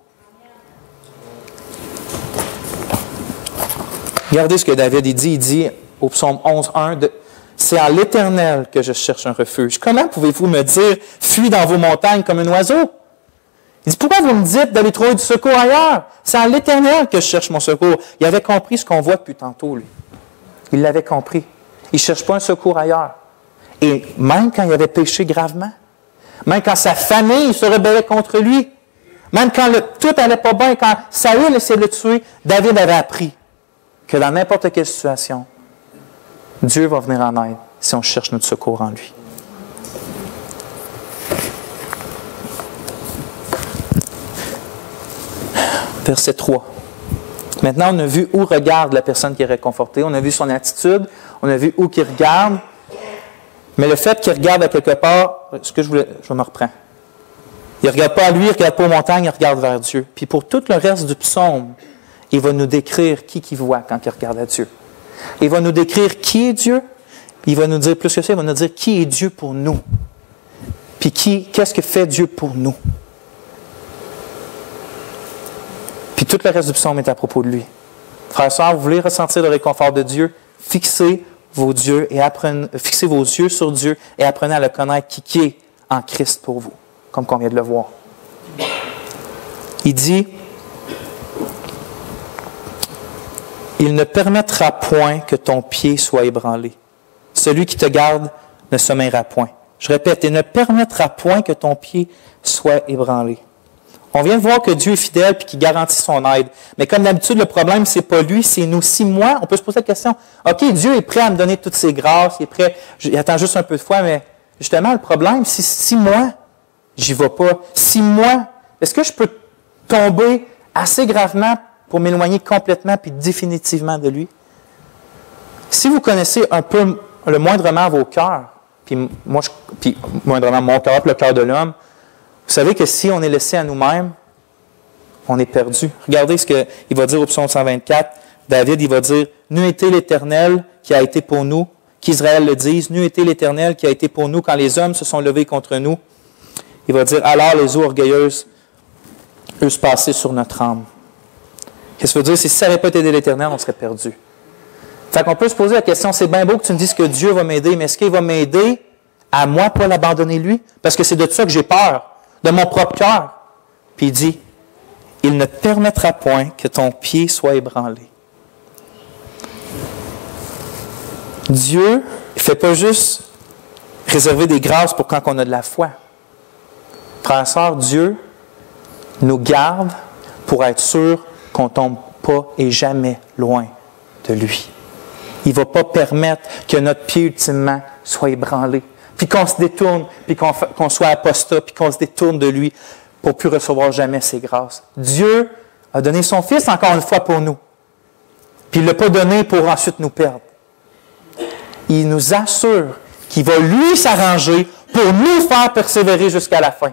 Regardez ce que David il dit au psaume 11.1, c'est en l'Éternel que je cherche un refuge. Comment pouvez-vous me dire, fuis dans vos montagnes comme un oiseau? Il dit, pourquoi vous me dites d'aller trouver du secours ailleurs? C'est en l'Éternel que je cherche mon secours. Il avait compris ce qu'on voit depuis tantôt, lui. Il l'avait compris. Il ne cherche pas un secours ailleurs. Et même quand il avait péché gravement, même quand sa famille se rebellait contre lui, même quand tout n'allait pas bien, quand Saül essayait de le tuer, David avait appris que dans n'importe quelle situation, Dieu va venir en aide si on cherche notre secours en lui. Verset 3. Maintenant, on a vu où regarde la personne qui est réconfortée. On a vu son attitude. On a vu où qu'il regarde. Mais le fait qu'il regarde à quelque part, je me reprends. Il ne regarde pas à lui, il ne regarde pas aux montagnes, il regarde vers Dieu. Puis pour tout le reste du psaume, il va nous décrire qui voit quand il regarde à Dieu. Il va nous décrire qui est Dieu. Il va nous dire plus que ça, il va nous dire qui est Dieu pour nous. Puis qu'est-ce que fait Dieu pour nous. Puis tout le reste du psaume est à propos de lui. Frères et sœurs, vous voulez ressentir le réconfort de Dieu? Fixez vos yeux sur Dieu et apprenez à le connaître qui est en Christ pour vous, comme on vient de le voir. Il dit, il ne permettra point que ton pied soit ébranlé. Celui qui te garde ne sommeillera point. Je répète, il ne permettra point que ton pied soit ébranlé. On vient de voir que Dieu est fidèle et qu'il garantit son aide. Mais comme d'habitude, le problème, c'est pas lui, c'est nous. Si moi, on peut se poser la question, OK, Dieu est prêt à me donner toutes ses grâces, il est prêt, il attend juste un peu de foi, mais justement, le problème, c'est si moi, j'y vais pas. Si moi, est-ce que je peux tomber assez gravement pour m'éloigner complètement puis définitivement de lui? Si vous connaissez un peu, le moindrement vos cœurs, puis moindrement mon cœur, le cœur de l'homme, vous savez que si on est laissé à nous-mêmes, on est perdu. Regardez ce qu'il va dire au psaume 124. David, il va dire, « N'eût été l'Éternel qui a été pour nous, qu'Israël le dise, n'eût été l'Éternel qui a été pour nous quand les hommes se sont levés contre nous. » Il va dire, « Alors les eaux orgueilleuses eussent passé sur notre âme. » Qu'est-ce que ça veut dire? C'est si ça n'avait pas été de l'Éternel, on serait perdu. Fait qu'on peut se poser la question, c'est bien beau que tu me dises que Dieu va m'aider, mais est-ce qu'il va m'aider à moi pas l'abandonner lui? Parce que c'est de ça que j'ai peur, de mon propre cœur. Puis il dit, « Il ne permettra point que ton pied soit ébranlé. » Dieu ne fait pas juste réserver des grâces pour quand on a de la foi. Frères et sœurs, Dieu nous garde pour être sûr qu'on ne tombe pas et jamais loin de lui. Il ne va pas permettre que notre pied, ultimement, soit ébranlé, puis qu'on se détourne, puis qu'on soit apostat, puis qu'on se détourne de lui pour ne plus recevoir jamais ses grâces. Dieu a donné son Fils encore une fois pour nous, puis il ne l'a pas donné pour ensuite nous perdre. Il nous assure qu'il va lui s'arranger pour nous faire persévérer jusqu'à la fin.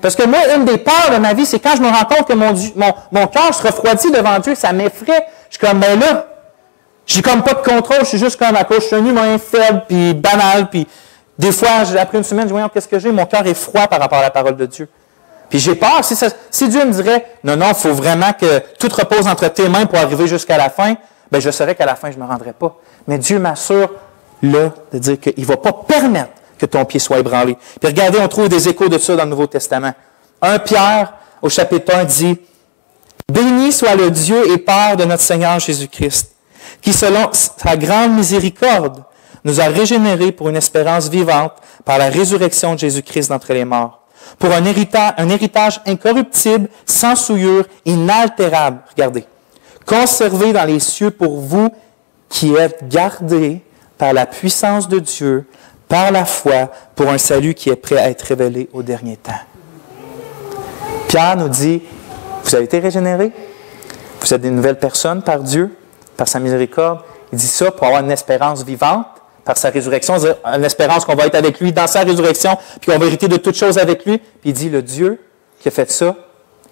Parce que moi, une des peurs de ma vie, c'est quand je me rends compte que mon cœur se refroidit devant Dieu, ça m'effraie. Je suis comme, ben là, j'ai comme pas de contrôle, je suis juste comme à cause, je suis un humain faible, puis banal, puis des fois, après une semaine, je dis, voyons, qu'est-ce que j'ai? Mon cœur est froid par rapport à la parole de Dieu. Puis j'ai peur, si Dieu me dirait, non, il faut vraiment que tout repose entre tes mains pour arriver jusqu'à la fin, ben je saurais qu'à la fin, je ne me rendrai pas. Mais Dieu m'assure, là, de dire qu'il ne va pas permettre que ton pied soit ébranlé. Puis regardez, on trouve des échos de ça dans le Nouveau Testament. 1 Pierre, au chapitre 1, dit, « Béni soit le Dieu et Père de notre Seigneur Jésus-Christ, qui, selon sa grande miséricorde, nous a régénérés pour une espérance vivante par la résurrection de Jésus-Christ d'entre les morts, pour un héritage incorruptible, sans souillure, inaltérable. » Regardez. « Conservé dans les cieux pour vous qui êtes gardés par la puissance de Dieu, par la foi, pour un salut qui est prêt à être révélé au dernier temps. » Pierre nous dit, vous avez été régénérés, vous êtes des nouvelles personnes par Dieu, par sa miséricorde. Il dit ça pour avoir une espérance vivante, par sa résurrection, une espérance qu'on va être avec lui dans sa résurrection, puis qu'on va hériter de toutes choses avec lui. Puis il dit, le Dieu qui a fait ça,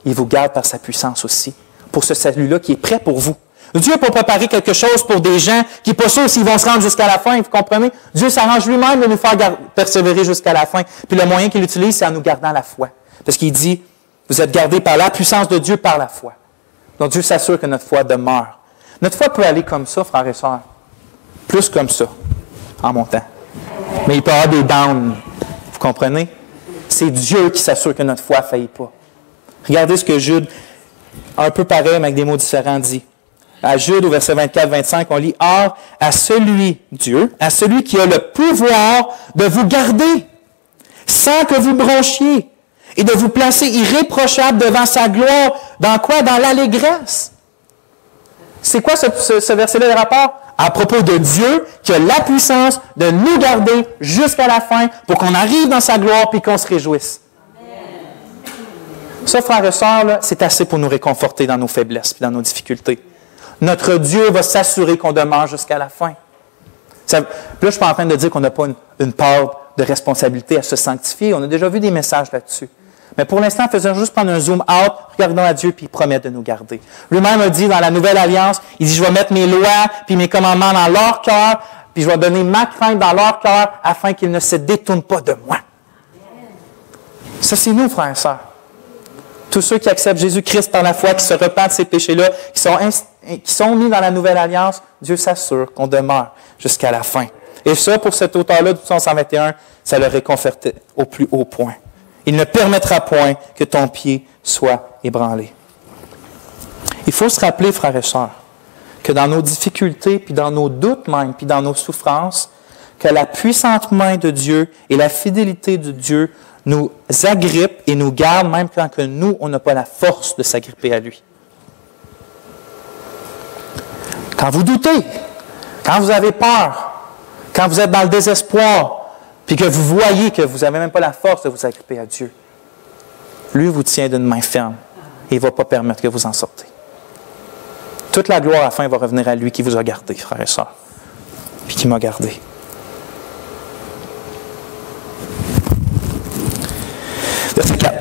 il vous garde par sa puissance aussi, pour ce salut-là qui est prêt pour vous. Dieu n'a pas préparé quelque chose pour des gens qui ne sont pas sûrs s'ils vont se rendre jusqu'à la fin, vous comprenez? Dieu s'arrange lui-même de nous faire persévérer jusqu'à la fin. Puis le moyen qu'il utilise, c'est en nous gardant la foi. Parce qu'il dit, vous êtes gardés par la puissance de Dieu par la foi. Donc Dieu s'assure que notre foi demeure. Notre foi peut aller comme ça, frères et sœurs. Plus comme ça, en montant. Mais il peut y avoir des downs. Vous comprenez? C'est Dieu qui s'assure que notre foi ne faillit pas. Regardez ce que Jude, un peu pareil, mais avec des mots différents, dit. À Jude, au verset 24-25, on lit « Or, à celui, Dieu, à celui qui a le pouvoir de vous garder, sans que vous bronchiez, et de vous placer irréprochable devant sa gloire. » Dans quoi? Dans l'allégresse. C'est quoi ce verset-là de rapport? À propos de Dieu qui a la puissance de nous garder jusqu'à la fin pour qu'on arrive dans sa gloire puis qu'on se réjouisse. Ça, frères et sœurs, là, c'est assez pour nous réconforter dans nos faiblesses et dans nos difficultés. Notre Dieu va s'assurer qu'on demeure jusqu'à la fin. Là, je ne suis pas en train de dire qu'on n'a pas une part de responsabilité à se sanctifier. On a déjà vu des messages là-dessus. Mais pour l'instant, faisons juste prendre un zoom out, regardons à Dieu, puis il promet de nous garder. Lui-même a dit dans la Nouvelle Alliance, il dit, je vais mettre mes lois puis mes commandements dans leur cœur, puis je vais donner ma crainte dans leur cœur, afin qu'ils ne se détournent pas de moi. Ça, c'est nous, frères et sœurs. Tous ceux qui acceptent Jésus-Christ par la foi, qui se repentent de ces péchés-là, qui sont mis dans la Nouvelle Alliance, Dieu s'assure qu'on demeure jusqu'à la fin. Et ça, pour cet auteur-là, du Psaume 121, ça le réconfortait au plus haut point. Il ne permettra point que ton pied soit ébranlé. Il faut se rappeler, frères et sœurs, que dans nos difficultés, puis dans nos doutes même, puis dans nos souffrances, que la puissante main de Dieu et la fidélité de Dieu nous agrippent et nous gardent, même quand que nous, on n'a pas la force de s'agripper à lui. Quand vous doutez, quand vous avez peur, quand vous êtes dans le désespoir, puis que vous voyez que vous n'avez même pas la force de vous agripper à Dieu, lui vous tient d'une main ferme et il ne va pas permettre que vous en sortez. Toute la gloire à la fin va revenir à lui qui vous a gardé, frères et sœurs, puis qui m'a gardé. Verset 4.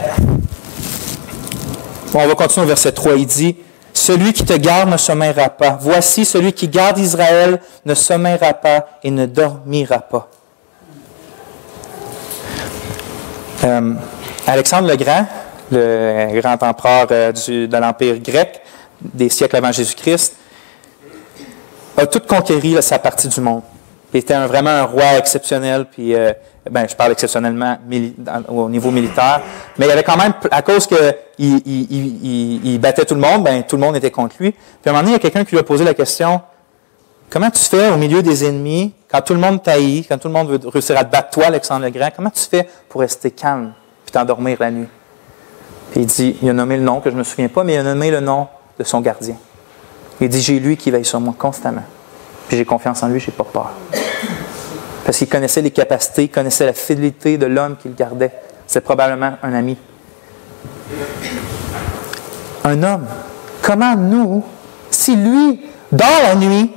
On va continuer au verset 3. Il dit, « Celui qui te garde ne sommeillera pas. Voici, celui qui garde Israël ne sommeillera pas et ne dormira pas. » Alexandre le Grand, le grand empereur de l'Empire grec, des siècles avant Jésus-Christ, a tout conquéri sa partie du monde. Il était vraiment un roi exceptionnel, puis je parle exceptionnellement au niveau militaire, mais il y avait quand même, à cause qu'il battait tout le monde était contre lui. Puis à un moment donné, il y a quelqu'un qui lui a posé la question, comment tu fais au milieu des ennemis, quand tout le monde t'haït, quand tout le monde veut réussir à te battre, toi, Alexandre le Grand, comment tu fais pour rester calme puis t'endormir la nuit? Puis il dit, il a nommé le nom, que je ne me souviens pas, mais il a nommé le nom de son gardien. Il dit, j'ai lui qui veille sur moi constamment. Puis j'ai confiance en lui, je n'ai pas peur. Parce qu'il connaissait les capacités, il connaissait la fidélité de l'homme qui le gardait. C'est probablement un ami. Un homme. Comment nous, si lui dort la nuit,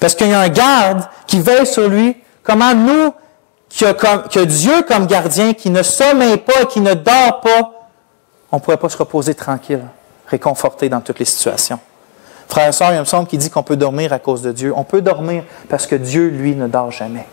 parce qu'il y a un garde qui veille sur lui, comment nous, qui a Dieu comme gardien, qui ne sommeille pas, qui ne dort pas, on ne pourrait pas se reposer tranquille, réconforté dans toutes les situations. Frères et sœurs, il y a un psaume qui dit qu'on peut dormir à cause de Dieu. On peut dormir parce que Dieu, lui, ne dort jamais.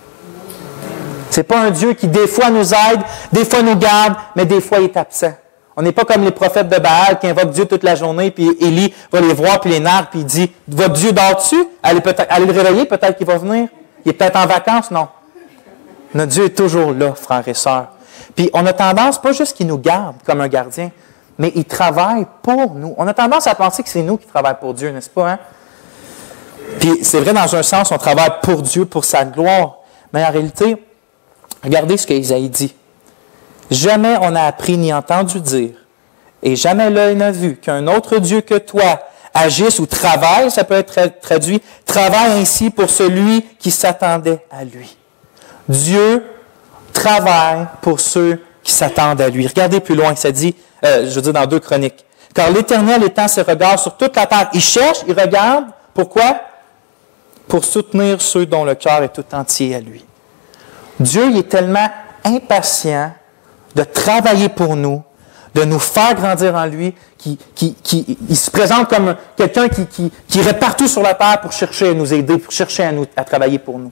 Ce n'est pas un Dieu qui, des fois, nous aide, des fois nous garde, mais des fois, il est absent. On n'est pas comme les prophètes de Baal qui invoquent Dieu toute la journée, puis Élie va les voir, puis les nargue, puis il dit, « Votre Dieu dort-tu? Allez le réveiller, peut-être qu'il va venir. Il est peut-être en vacances. » Non. Notre Dieu est toujours là, frères et sœurs. Puis on a tendance, pas juste qu'il nous garde comme un gardien, mais il travaille pour nous. On a tendance à penser que c'est nous qui travaillons pour Dieu, n'est-ce pas? Hein? Puis c'est vrai, dans un sens, on travaille pour Dieu, pour sa gloire. Mais en réalité, regardez ce qu'Ésaïe dit. « Jamais on n'a appris ni entendu dire, et jamais l'œil n'a vu qu'un autre Dieu que toi agisse ou travaille, ça peut être traduit, travaille ainsi pour celui qui s'attendait à lui. » Dieu travaille pour ceux qui s'attendent à lui. Regardez plus loin, ça dit, dans 2 Chroniques. « Car l'Éternel étend ses regards sur toute la terre. » Il cherche, il regarde. Pourquoi? Pour soutenir ceux dont le cœur est tout entier à lui. Dieu il est tellement impatient de travailler pour nous, de nous faire grandir en lui, il se présente comme quelqu'un qui irait partout sur la terre pour chercher à nous aider, pour chercher à travailler pour nous.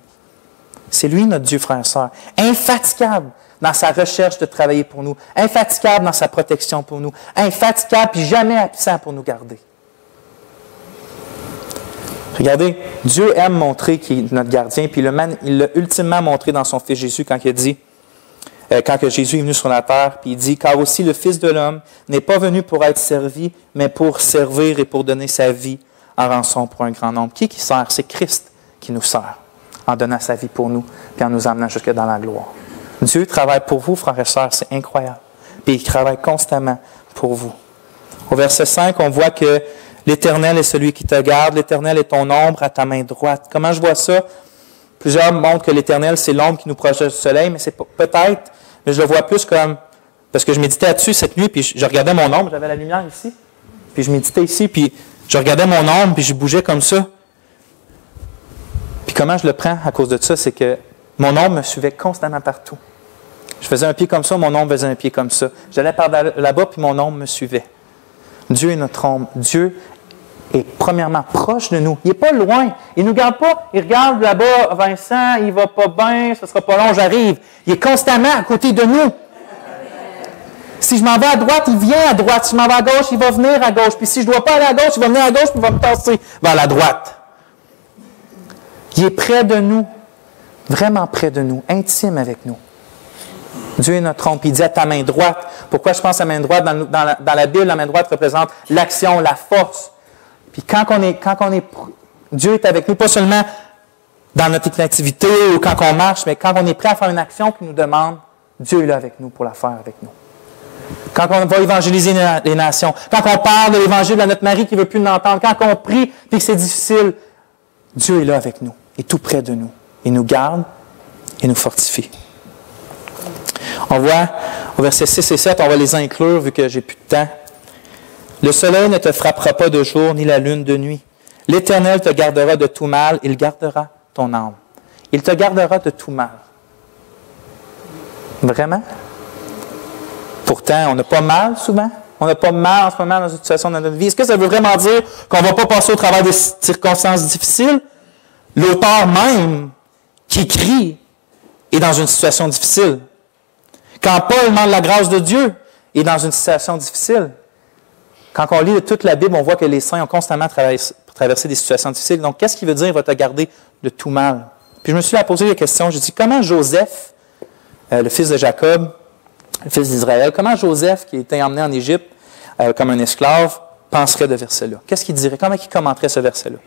C'est lui notre Dieu, frère et sœur. Infatigable dans sa recherche de travailler pour nous, infatigable dans sa protection pour nous, infatigable puis jamais absent pour nous garder. Regardez, Dieu aime montrer qu'il est notre gardien, puis il l'a ultimement montré dans son Fils Jésus quand il a dit, quand que Jésus est venu sur la terre, puis il dit, « Car aussi le Fils de l'homme n'est pas venu pour être servi, mais pour servir et pour donner sa vie en rançon pour un grand nombre. » Qui sert? C'est Christ qui nous sert, en donnant sa vie pour nous, puis en nous amenant jusque dans la gloire. Dieu travaille pour vous, frères et sœurs, c'est incroyable. Puis il travaille constamment pour vous. Au verset 5, on voit que l'Éternel est celui qui te garde, l'Éternel est ton ombre à ta main droite. Comment je vois ça? Plusieurs montrent que l'Éternel, c'est l'ombre qui nous protège du soleil, mais c'est peut-être, mais je le vois plus comme, parce que je méditais là-dessus cette nuit, puis je regardais mon ombre, j'avais la lumière ici, puis je méditais ici, puis je regardais mon ombre, puis je bougeais comme ça. Puis comment je le prends à cause de ça, c'est que mon ombre me suivait constamment partout. Je faisais un pied comme ça, mon ombre faisait un pied comme ça. J'allais par là-bas, puis mon ombre me suivait. Dieu est notre ombre. Dieu est premièrement proche de nous. Il n'est pas loin. Il ne nous garde pas. Il regarde là-bas, Vincent, il ne va pas bien, ce ne sera pas long, j'arrive. Il est constamment à côté de nous. Si je m'en vais à droite, il vient à droite. Si je m'en vais à gauche, il va venir à gauche. Puis si je ne dois pas aller à gauche, il va venir à gauche, puis il va me tasser vers la droite. Il est près de nous, vraiment près de nous, intime avec nous. Dieu est notre ombre. Puis il dit à ta main droite. Pourquoi je pense à main droite? Dans la Bible, la main droite représente l'action, la force. Puis Dieu est avec nous, pas seulement dans notre inactivité ou quand on marche, mais quand on est prêt à faire une action qu'il nous demande, Dieu est là avec nous pour la faire avec nous. Quand on va évangéliser les nations, quand on parle de l'évangile à notre mari qui ne veut plus l'entendre, quand on prie et que c'est difficile, Dieu est là avec nous, il est tout près de nous. Il nous garde et nous fortifie. On voit au verset 6 et 7, on va les inclure vu que j'ai plus de temps. Le soleil ne te frappera pas de jour, ni la lune de nuit. L'Éternel te gardera de tout mal, il gardera ton âme. Il te gardera de tout mal. Vraiment? Pourtant, on n'a pas mal souvent. On n'a pas mal en ce moment dans une situation de notre vie. Est-ce que ça veut vraiment dire qu'on ne va pas passer au travers des circonstances difficiles? L'auteur même qui écrit est dans une situation difficile. Quand Paul demande la grâce de Dieu, il est dans une situation difficile. Quand on lit toute la Bible, on voit que les saints ont constamment traversé des situations difficiles. Donc, qu'est-ce qui veut dire « il va te garder de tout mal » ? Puis je me suis posé la question, j'ai dit, comment Joseph, le fils de Jacob, le fils d'Israël, comment Joseph, qui était emmené en Égypte comme un esclave, penserait de verset-là? Qu'est-ce qu'il dirait? Comment il commenterait ce verset-là?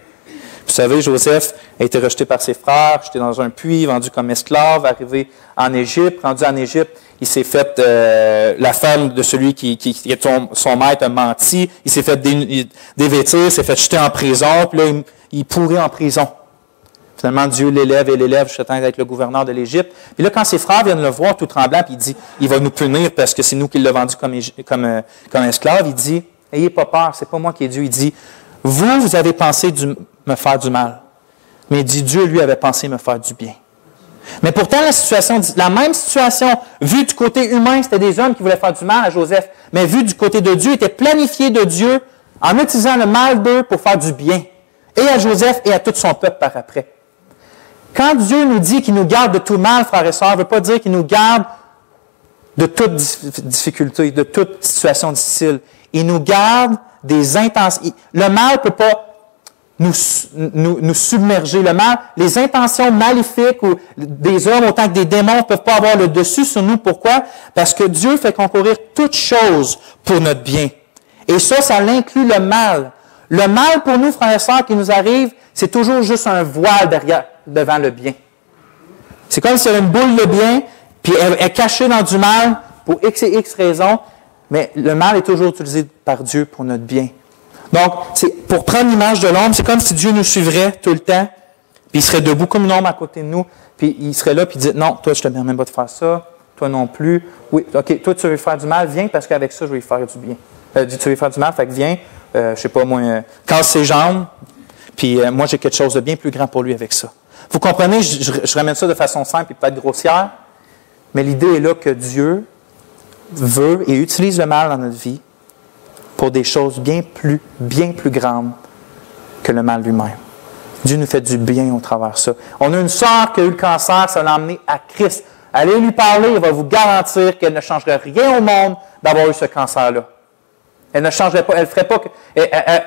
Vous savez, Joseph a été rejeté par ses frères, jeté dans un puits, vendu comme esclave, arrivé en Égypte. Rendu en Égypte, il s'est fait, la femme de celui qui est son maître a menti, il s'est fait dévêtir, s'est fait jeter en prison, puis là, il pourrit en prison. Finalement, Dieu l'élève et l'élève jusqu'à temps d'être le gouverneur de l'Égypte. Puis là, quand ses frères viennent le voir tout tremblant, puis il dit, il va nous punir parce que c'est nous qui l'avons vendu comme esclave, il dit, ayez pas peur, c'est pas moi qui ai Dieu. Il dit, vous avez pensé me faire du mal. Mais il dit, Dieu, lui, avait pensé me faire du bien. Mais pourtant, la même situation, vue du côté humain, c'était des hommes qui voulaient faire du mal à Joseph, mais vue du côté de Dieu, était planifiée de Dieu en utilisant le mal d'eux pour faire du bien. Et à Joseph et à tout son peuple par après. Quand Dieu nous dit qu'il nous garde de tout mal, frères et sœurs, ça ne veut pas dire qu'il nous garde de toute difficulté, de toute situation difficile. Il nous garde des intentions. Le mal ne peut pas nous submerger. Le mal, les intentions maléfiques ou des hommes autant que des démons ne peuvent pas avoir le dessus sur nous. Pourquoi? Parce que Dieu fait concourir toutes choses pour notre bien. Et ça inclut le mal. Le mal pour nous, frères et sœurs, qui nous arrive, c'est toujours juste un voile devant le bien. C'est comme s'il y avait une boule de bien, puis elle est cachée dans du mal pour X et X raisons, mais le mal est toujours utilisé par Dieu pour notre bien. Donc, pour prendre l'image de l'ombre, c'est comme si Dieu nous suivrait tout le temps, puis il serait debout comme une ombre à côté de nous, puis il serait là, puis il dit, non, toi, je ne te permets pas de faire ça, toi non plus. Oui, OK, toi, tu veux faire du mal, viens, parce qu'avec ça, je vais faire du bien. Tu veux faire du mal, fait que viens, je ne sais pas, moi, casse ses jambes, puis moi, j'ai quelque chose de bien plus grand pour lui avec ça. Vous comprenez, je ramène ça de façon simple et peut-être grossière, mais l'idée est là que Dieu veut et utilise le mal dans notre vie pour des choses bien plus grandes que le mal lui-même. Dieu nous fait du bien au travers de ça. On a une sœur qui a eu le cancer, ça l'a emmené à Christ. Allez lui parler, il va vous garantir qu'elle ne changerait rien au monde d'avoir eu ce cancer-là. Elle ne changerait pas, elle ne ferait pas... Elle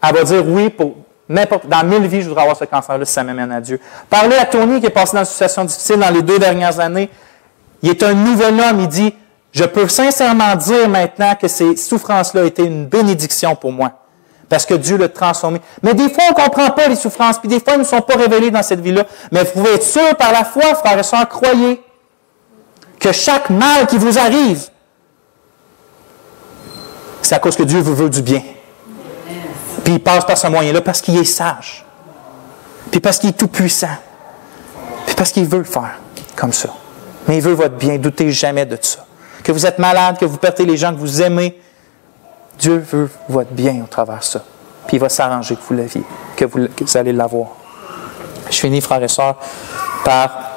va dire oui pour... Dans 1000 vies, je voudrais avoir ce cancer-là si ça m'amène à Dieu. Parlez à Tony qui est passé dans une situation difficile dans les 2 dernières années. Il est un nouvel homme. Il dit, je peux sincèrement dire maintenant que ces souffrances-là étaient une bénédiction pour moi. Parce que Dieu l'a transformé. Mais des fois, on ne comprend pas les souffrances. Puis des fois, elles ne sont pas révélées dans cette vie-là. Mais vous pouvez être sûr par la foi, frères et sœurs, croyez que chaque mal qui vous arrive, c'est à cause que Dieu vous veut du bien. Puis il passe par ce moyen-là parce qu'il est sage. Puis parce qu'il est tout-puissant. Puis parce qu'il veut le faire comme ça. Mais il veut votre bien. Doutez jamais de ça. Que vous êtes malade, que vous perdez les gens que vous aimez. Dieu veut votre bien au travers de ça. Puis il va s'arranger que vous l'aviez, que vous allez l'avoir. Je finis, frères et sœurs, par...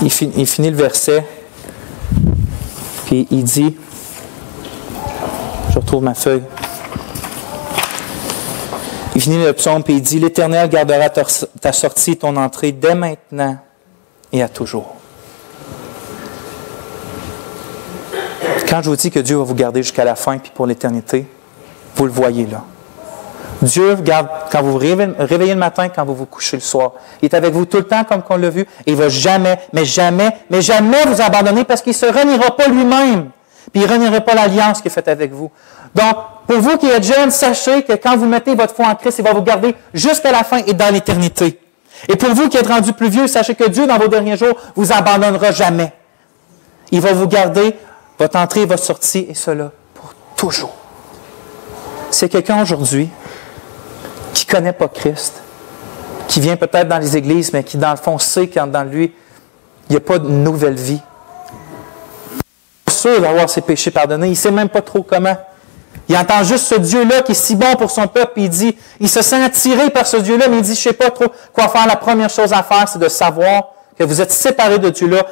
il finit le verset. Puis il dit... Je retrouve ma feuille. Il finit le psaume et il dit, « L'Éternel gardera ta sortie et ton entrée dès maintenant et à toujours. » Quand je vous dis que Dieu va vous garder jusqu'à la fin puis pour l'éternité, vous le voyez là. Dieu garde quand vous vous réveillez le matin, quand vous vous couchez le soir. Il est avec vous tout le temps comme qu'on l'a vu. Et il ne va jamais, mais jamais, mais jamais vous abandonner parce qu'il ne se reniera pas lui-même. Puis il ne reniera pas l'alliance qu'il a faite avec vous. Donc, pour vous qui êtes jeunes, sachez que quand vous mettez votre foi en Christ, il va vous garder jusqu'à la fin et dans l'éternité. Et pour vous qui êtes rendus plus vieux, sachez que Dieu, dans vos derniers jours, vous abandonnera jamais. Il va vous garder votre entrée et votre sortie, et cela pour toujours. C'est quelqu'un aujourd'hui qui ne connaît pas Christ, qui vient peut-être dans les églises, mais qui, dans le fond, sait qu'en dans lui, il n'y a pas de nouvelle vie. Sûr d'avoir ses péchés pardonnés. Il ne sait même pas trop comment. Il entend juste ce Dieu-là qui est si bon pour son peuple. Il dit, il se sent attiré par ce Dieu-là, mais il dit, je ne sais pas trop quoi faire. La première chose à faire, c'est de savoir que vous êtes séparés de Dieu-là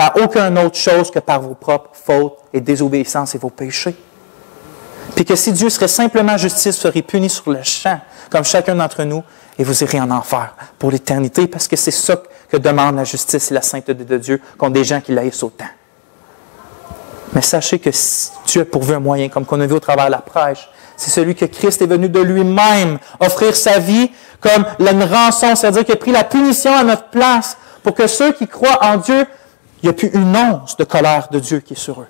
par aucune autre chose que par vos propres fautes et désobéissances et vos péchés. Puis que si Dieu serait simplement justice, vous seriez punis sur le champ, comme chacun d'entre nous, et vous irez en enfer pour l'éternité, parce que c'est ça que demande la justice et la sainteté de Dieu contre des gens qui l'haïssent autant. Mais sachez que Dieu a pourvu un moyen, comme qu'on a vu au travers de la prêche. C'est celui que Christ est venu de lui-même offrir sa vie comme une rançon, c'est-à-dire qu'il a pris la punition à notre place pour que ceux qui croient en Dieu, il n'y a plus une once de colère de Dieu qui est sur eux.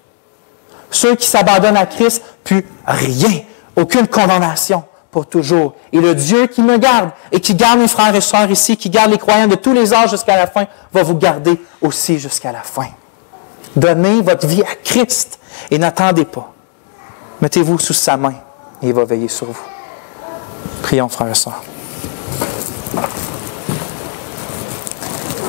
Ceux qui s'abandonnent à Christ, plus rien, aucune condamnation pour toujours. Et le Dieu qui me garde et qui garde mes frères et sœurs ici, qui garde les croyants de tous les âges jusqu'à la fin, va vous garder aussi jusqu'à la fin. Donnez votre vie à Christ et n'attendez pas. Mettez-vous sous sa main et il va veiller sur vous. Prions, frères et sœurs.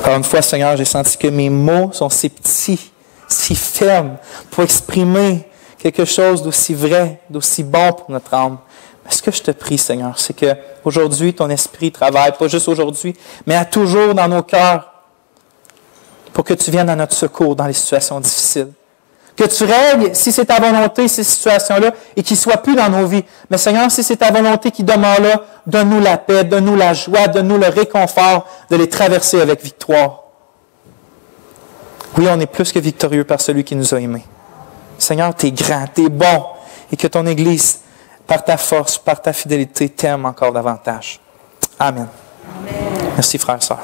Encore une fois, Seigneur, j'ai senti que mes mots sont si petits, si fermes, pour exprimer quelque chose d'aussi vrai, d'aussi bon pour notre âme. Mais ce que je te prie, Seigneur, c'est qu'aujourd'hui, ton esprit travaille, pas juste aujourd'hui, mais à toujours dans nos cœurs, pour que tu viennes à notre secours dans les situations difficiles. Que tu règles, si c'est ta volonté, ces situations-là, et qu'ils ne soient plus dans nos vies. Mais Seigneur, si c'est ta volonté qui demeure là, donne-nous la paix, donne-nous la joie, donne-nous le réconfort de les traverser avec victoire. Oui, on est plus que victorieux par celui qui nous a aimés. Seigneur, tu es grand, tu es bon, et que ton Église, par ta force, par ta fidélité, t'aime encore davantage. Amen. Amen. Merci, frères et sœurs.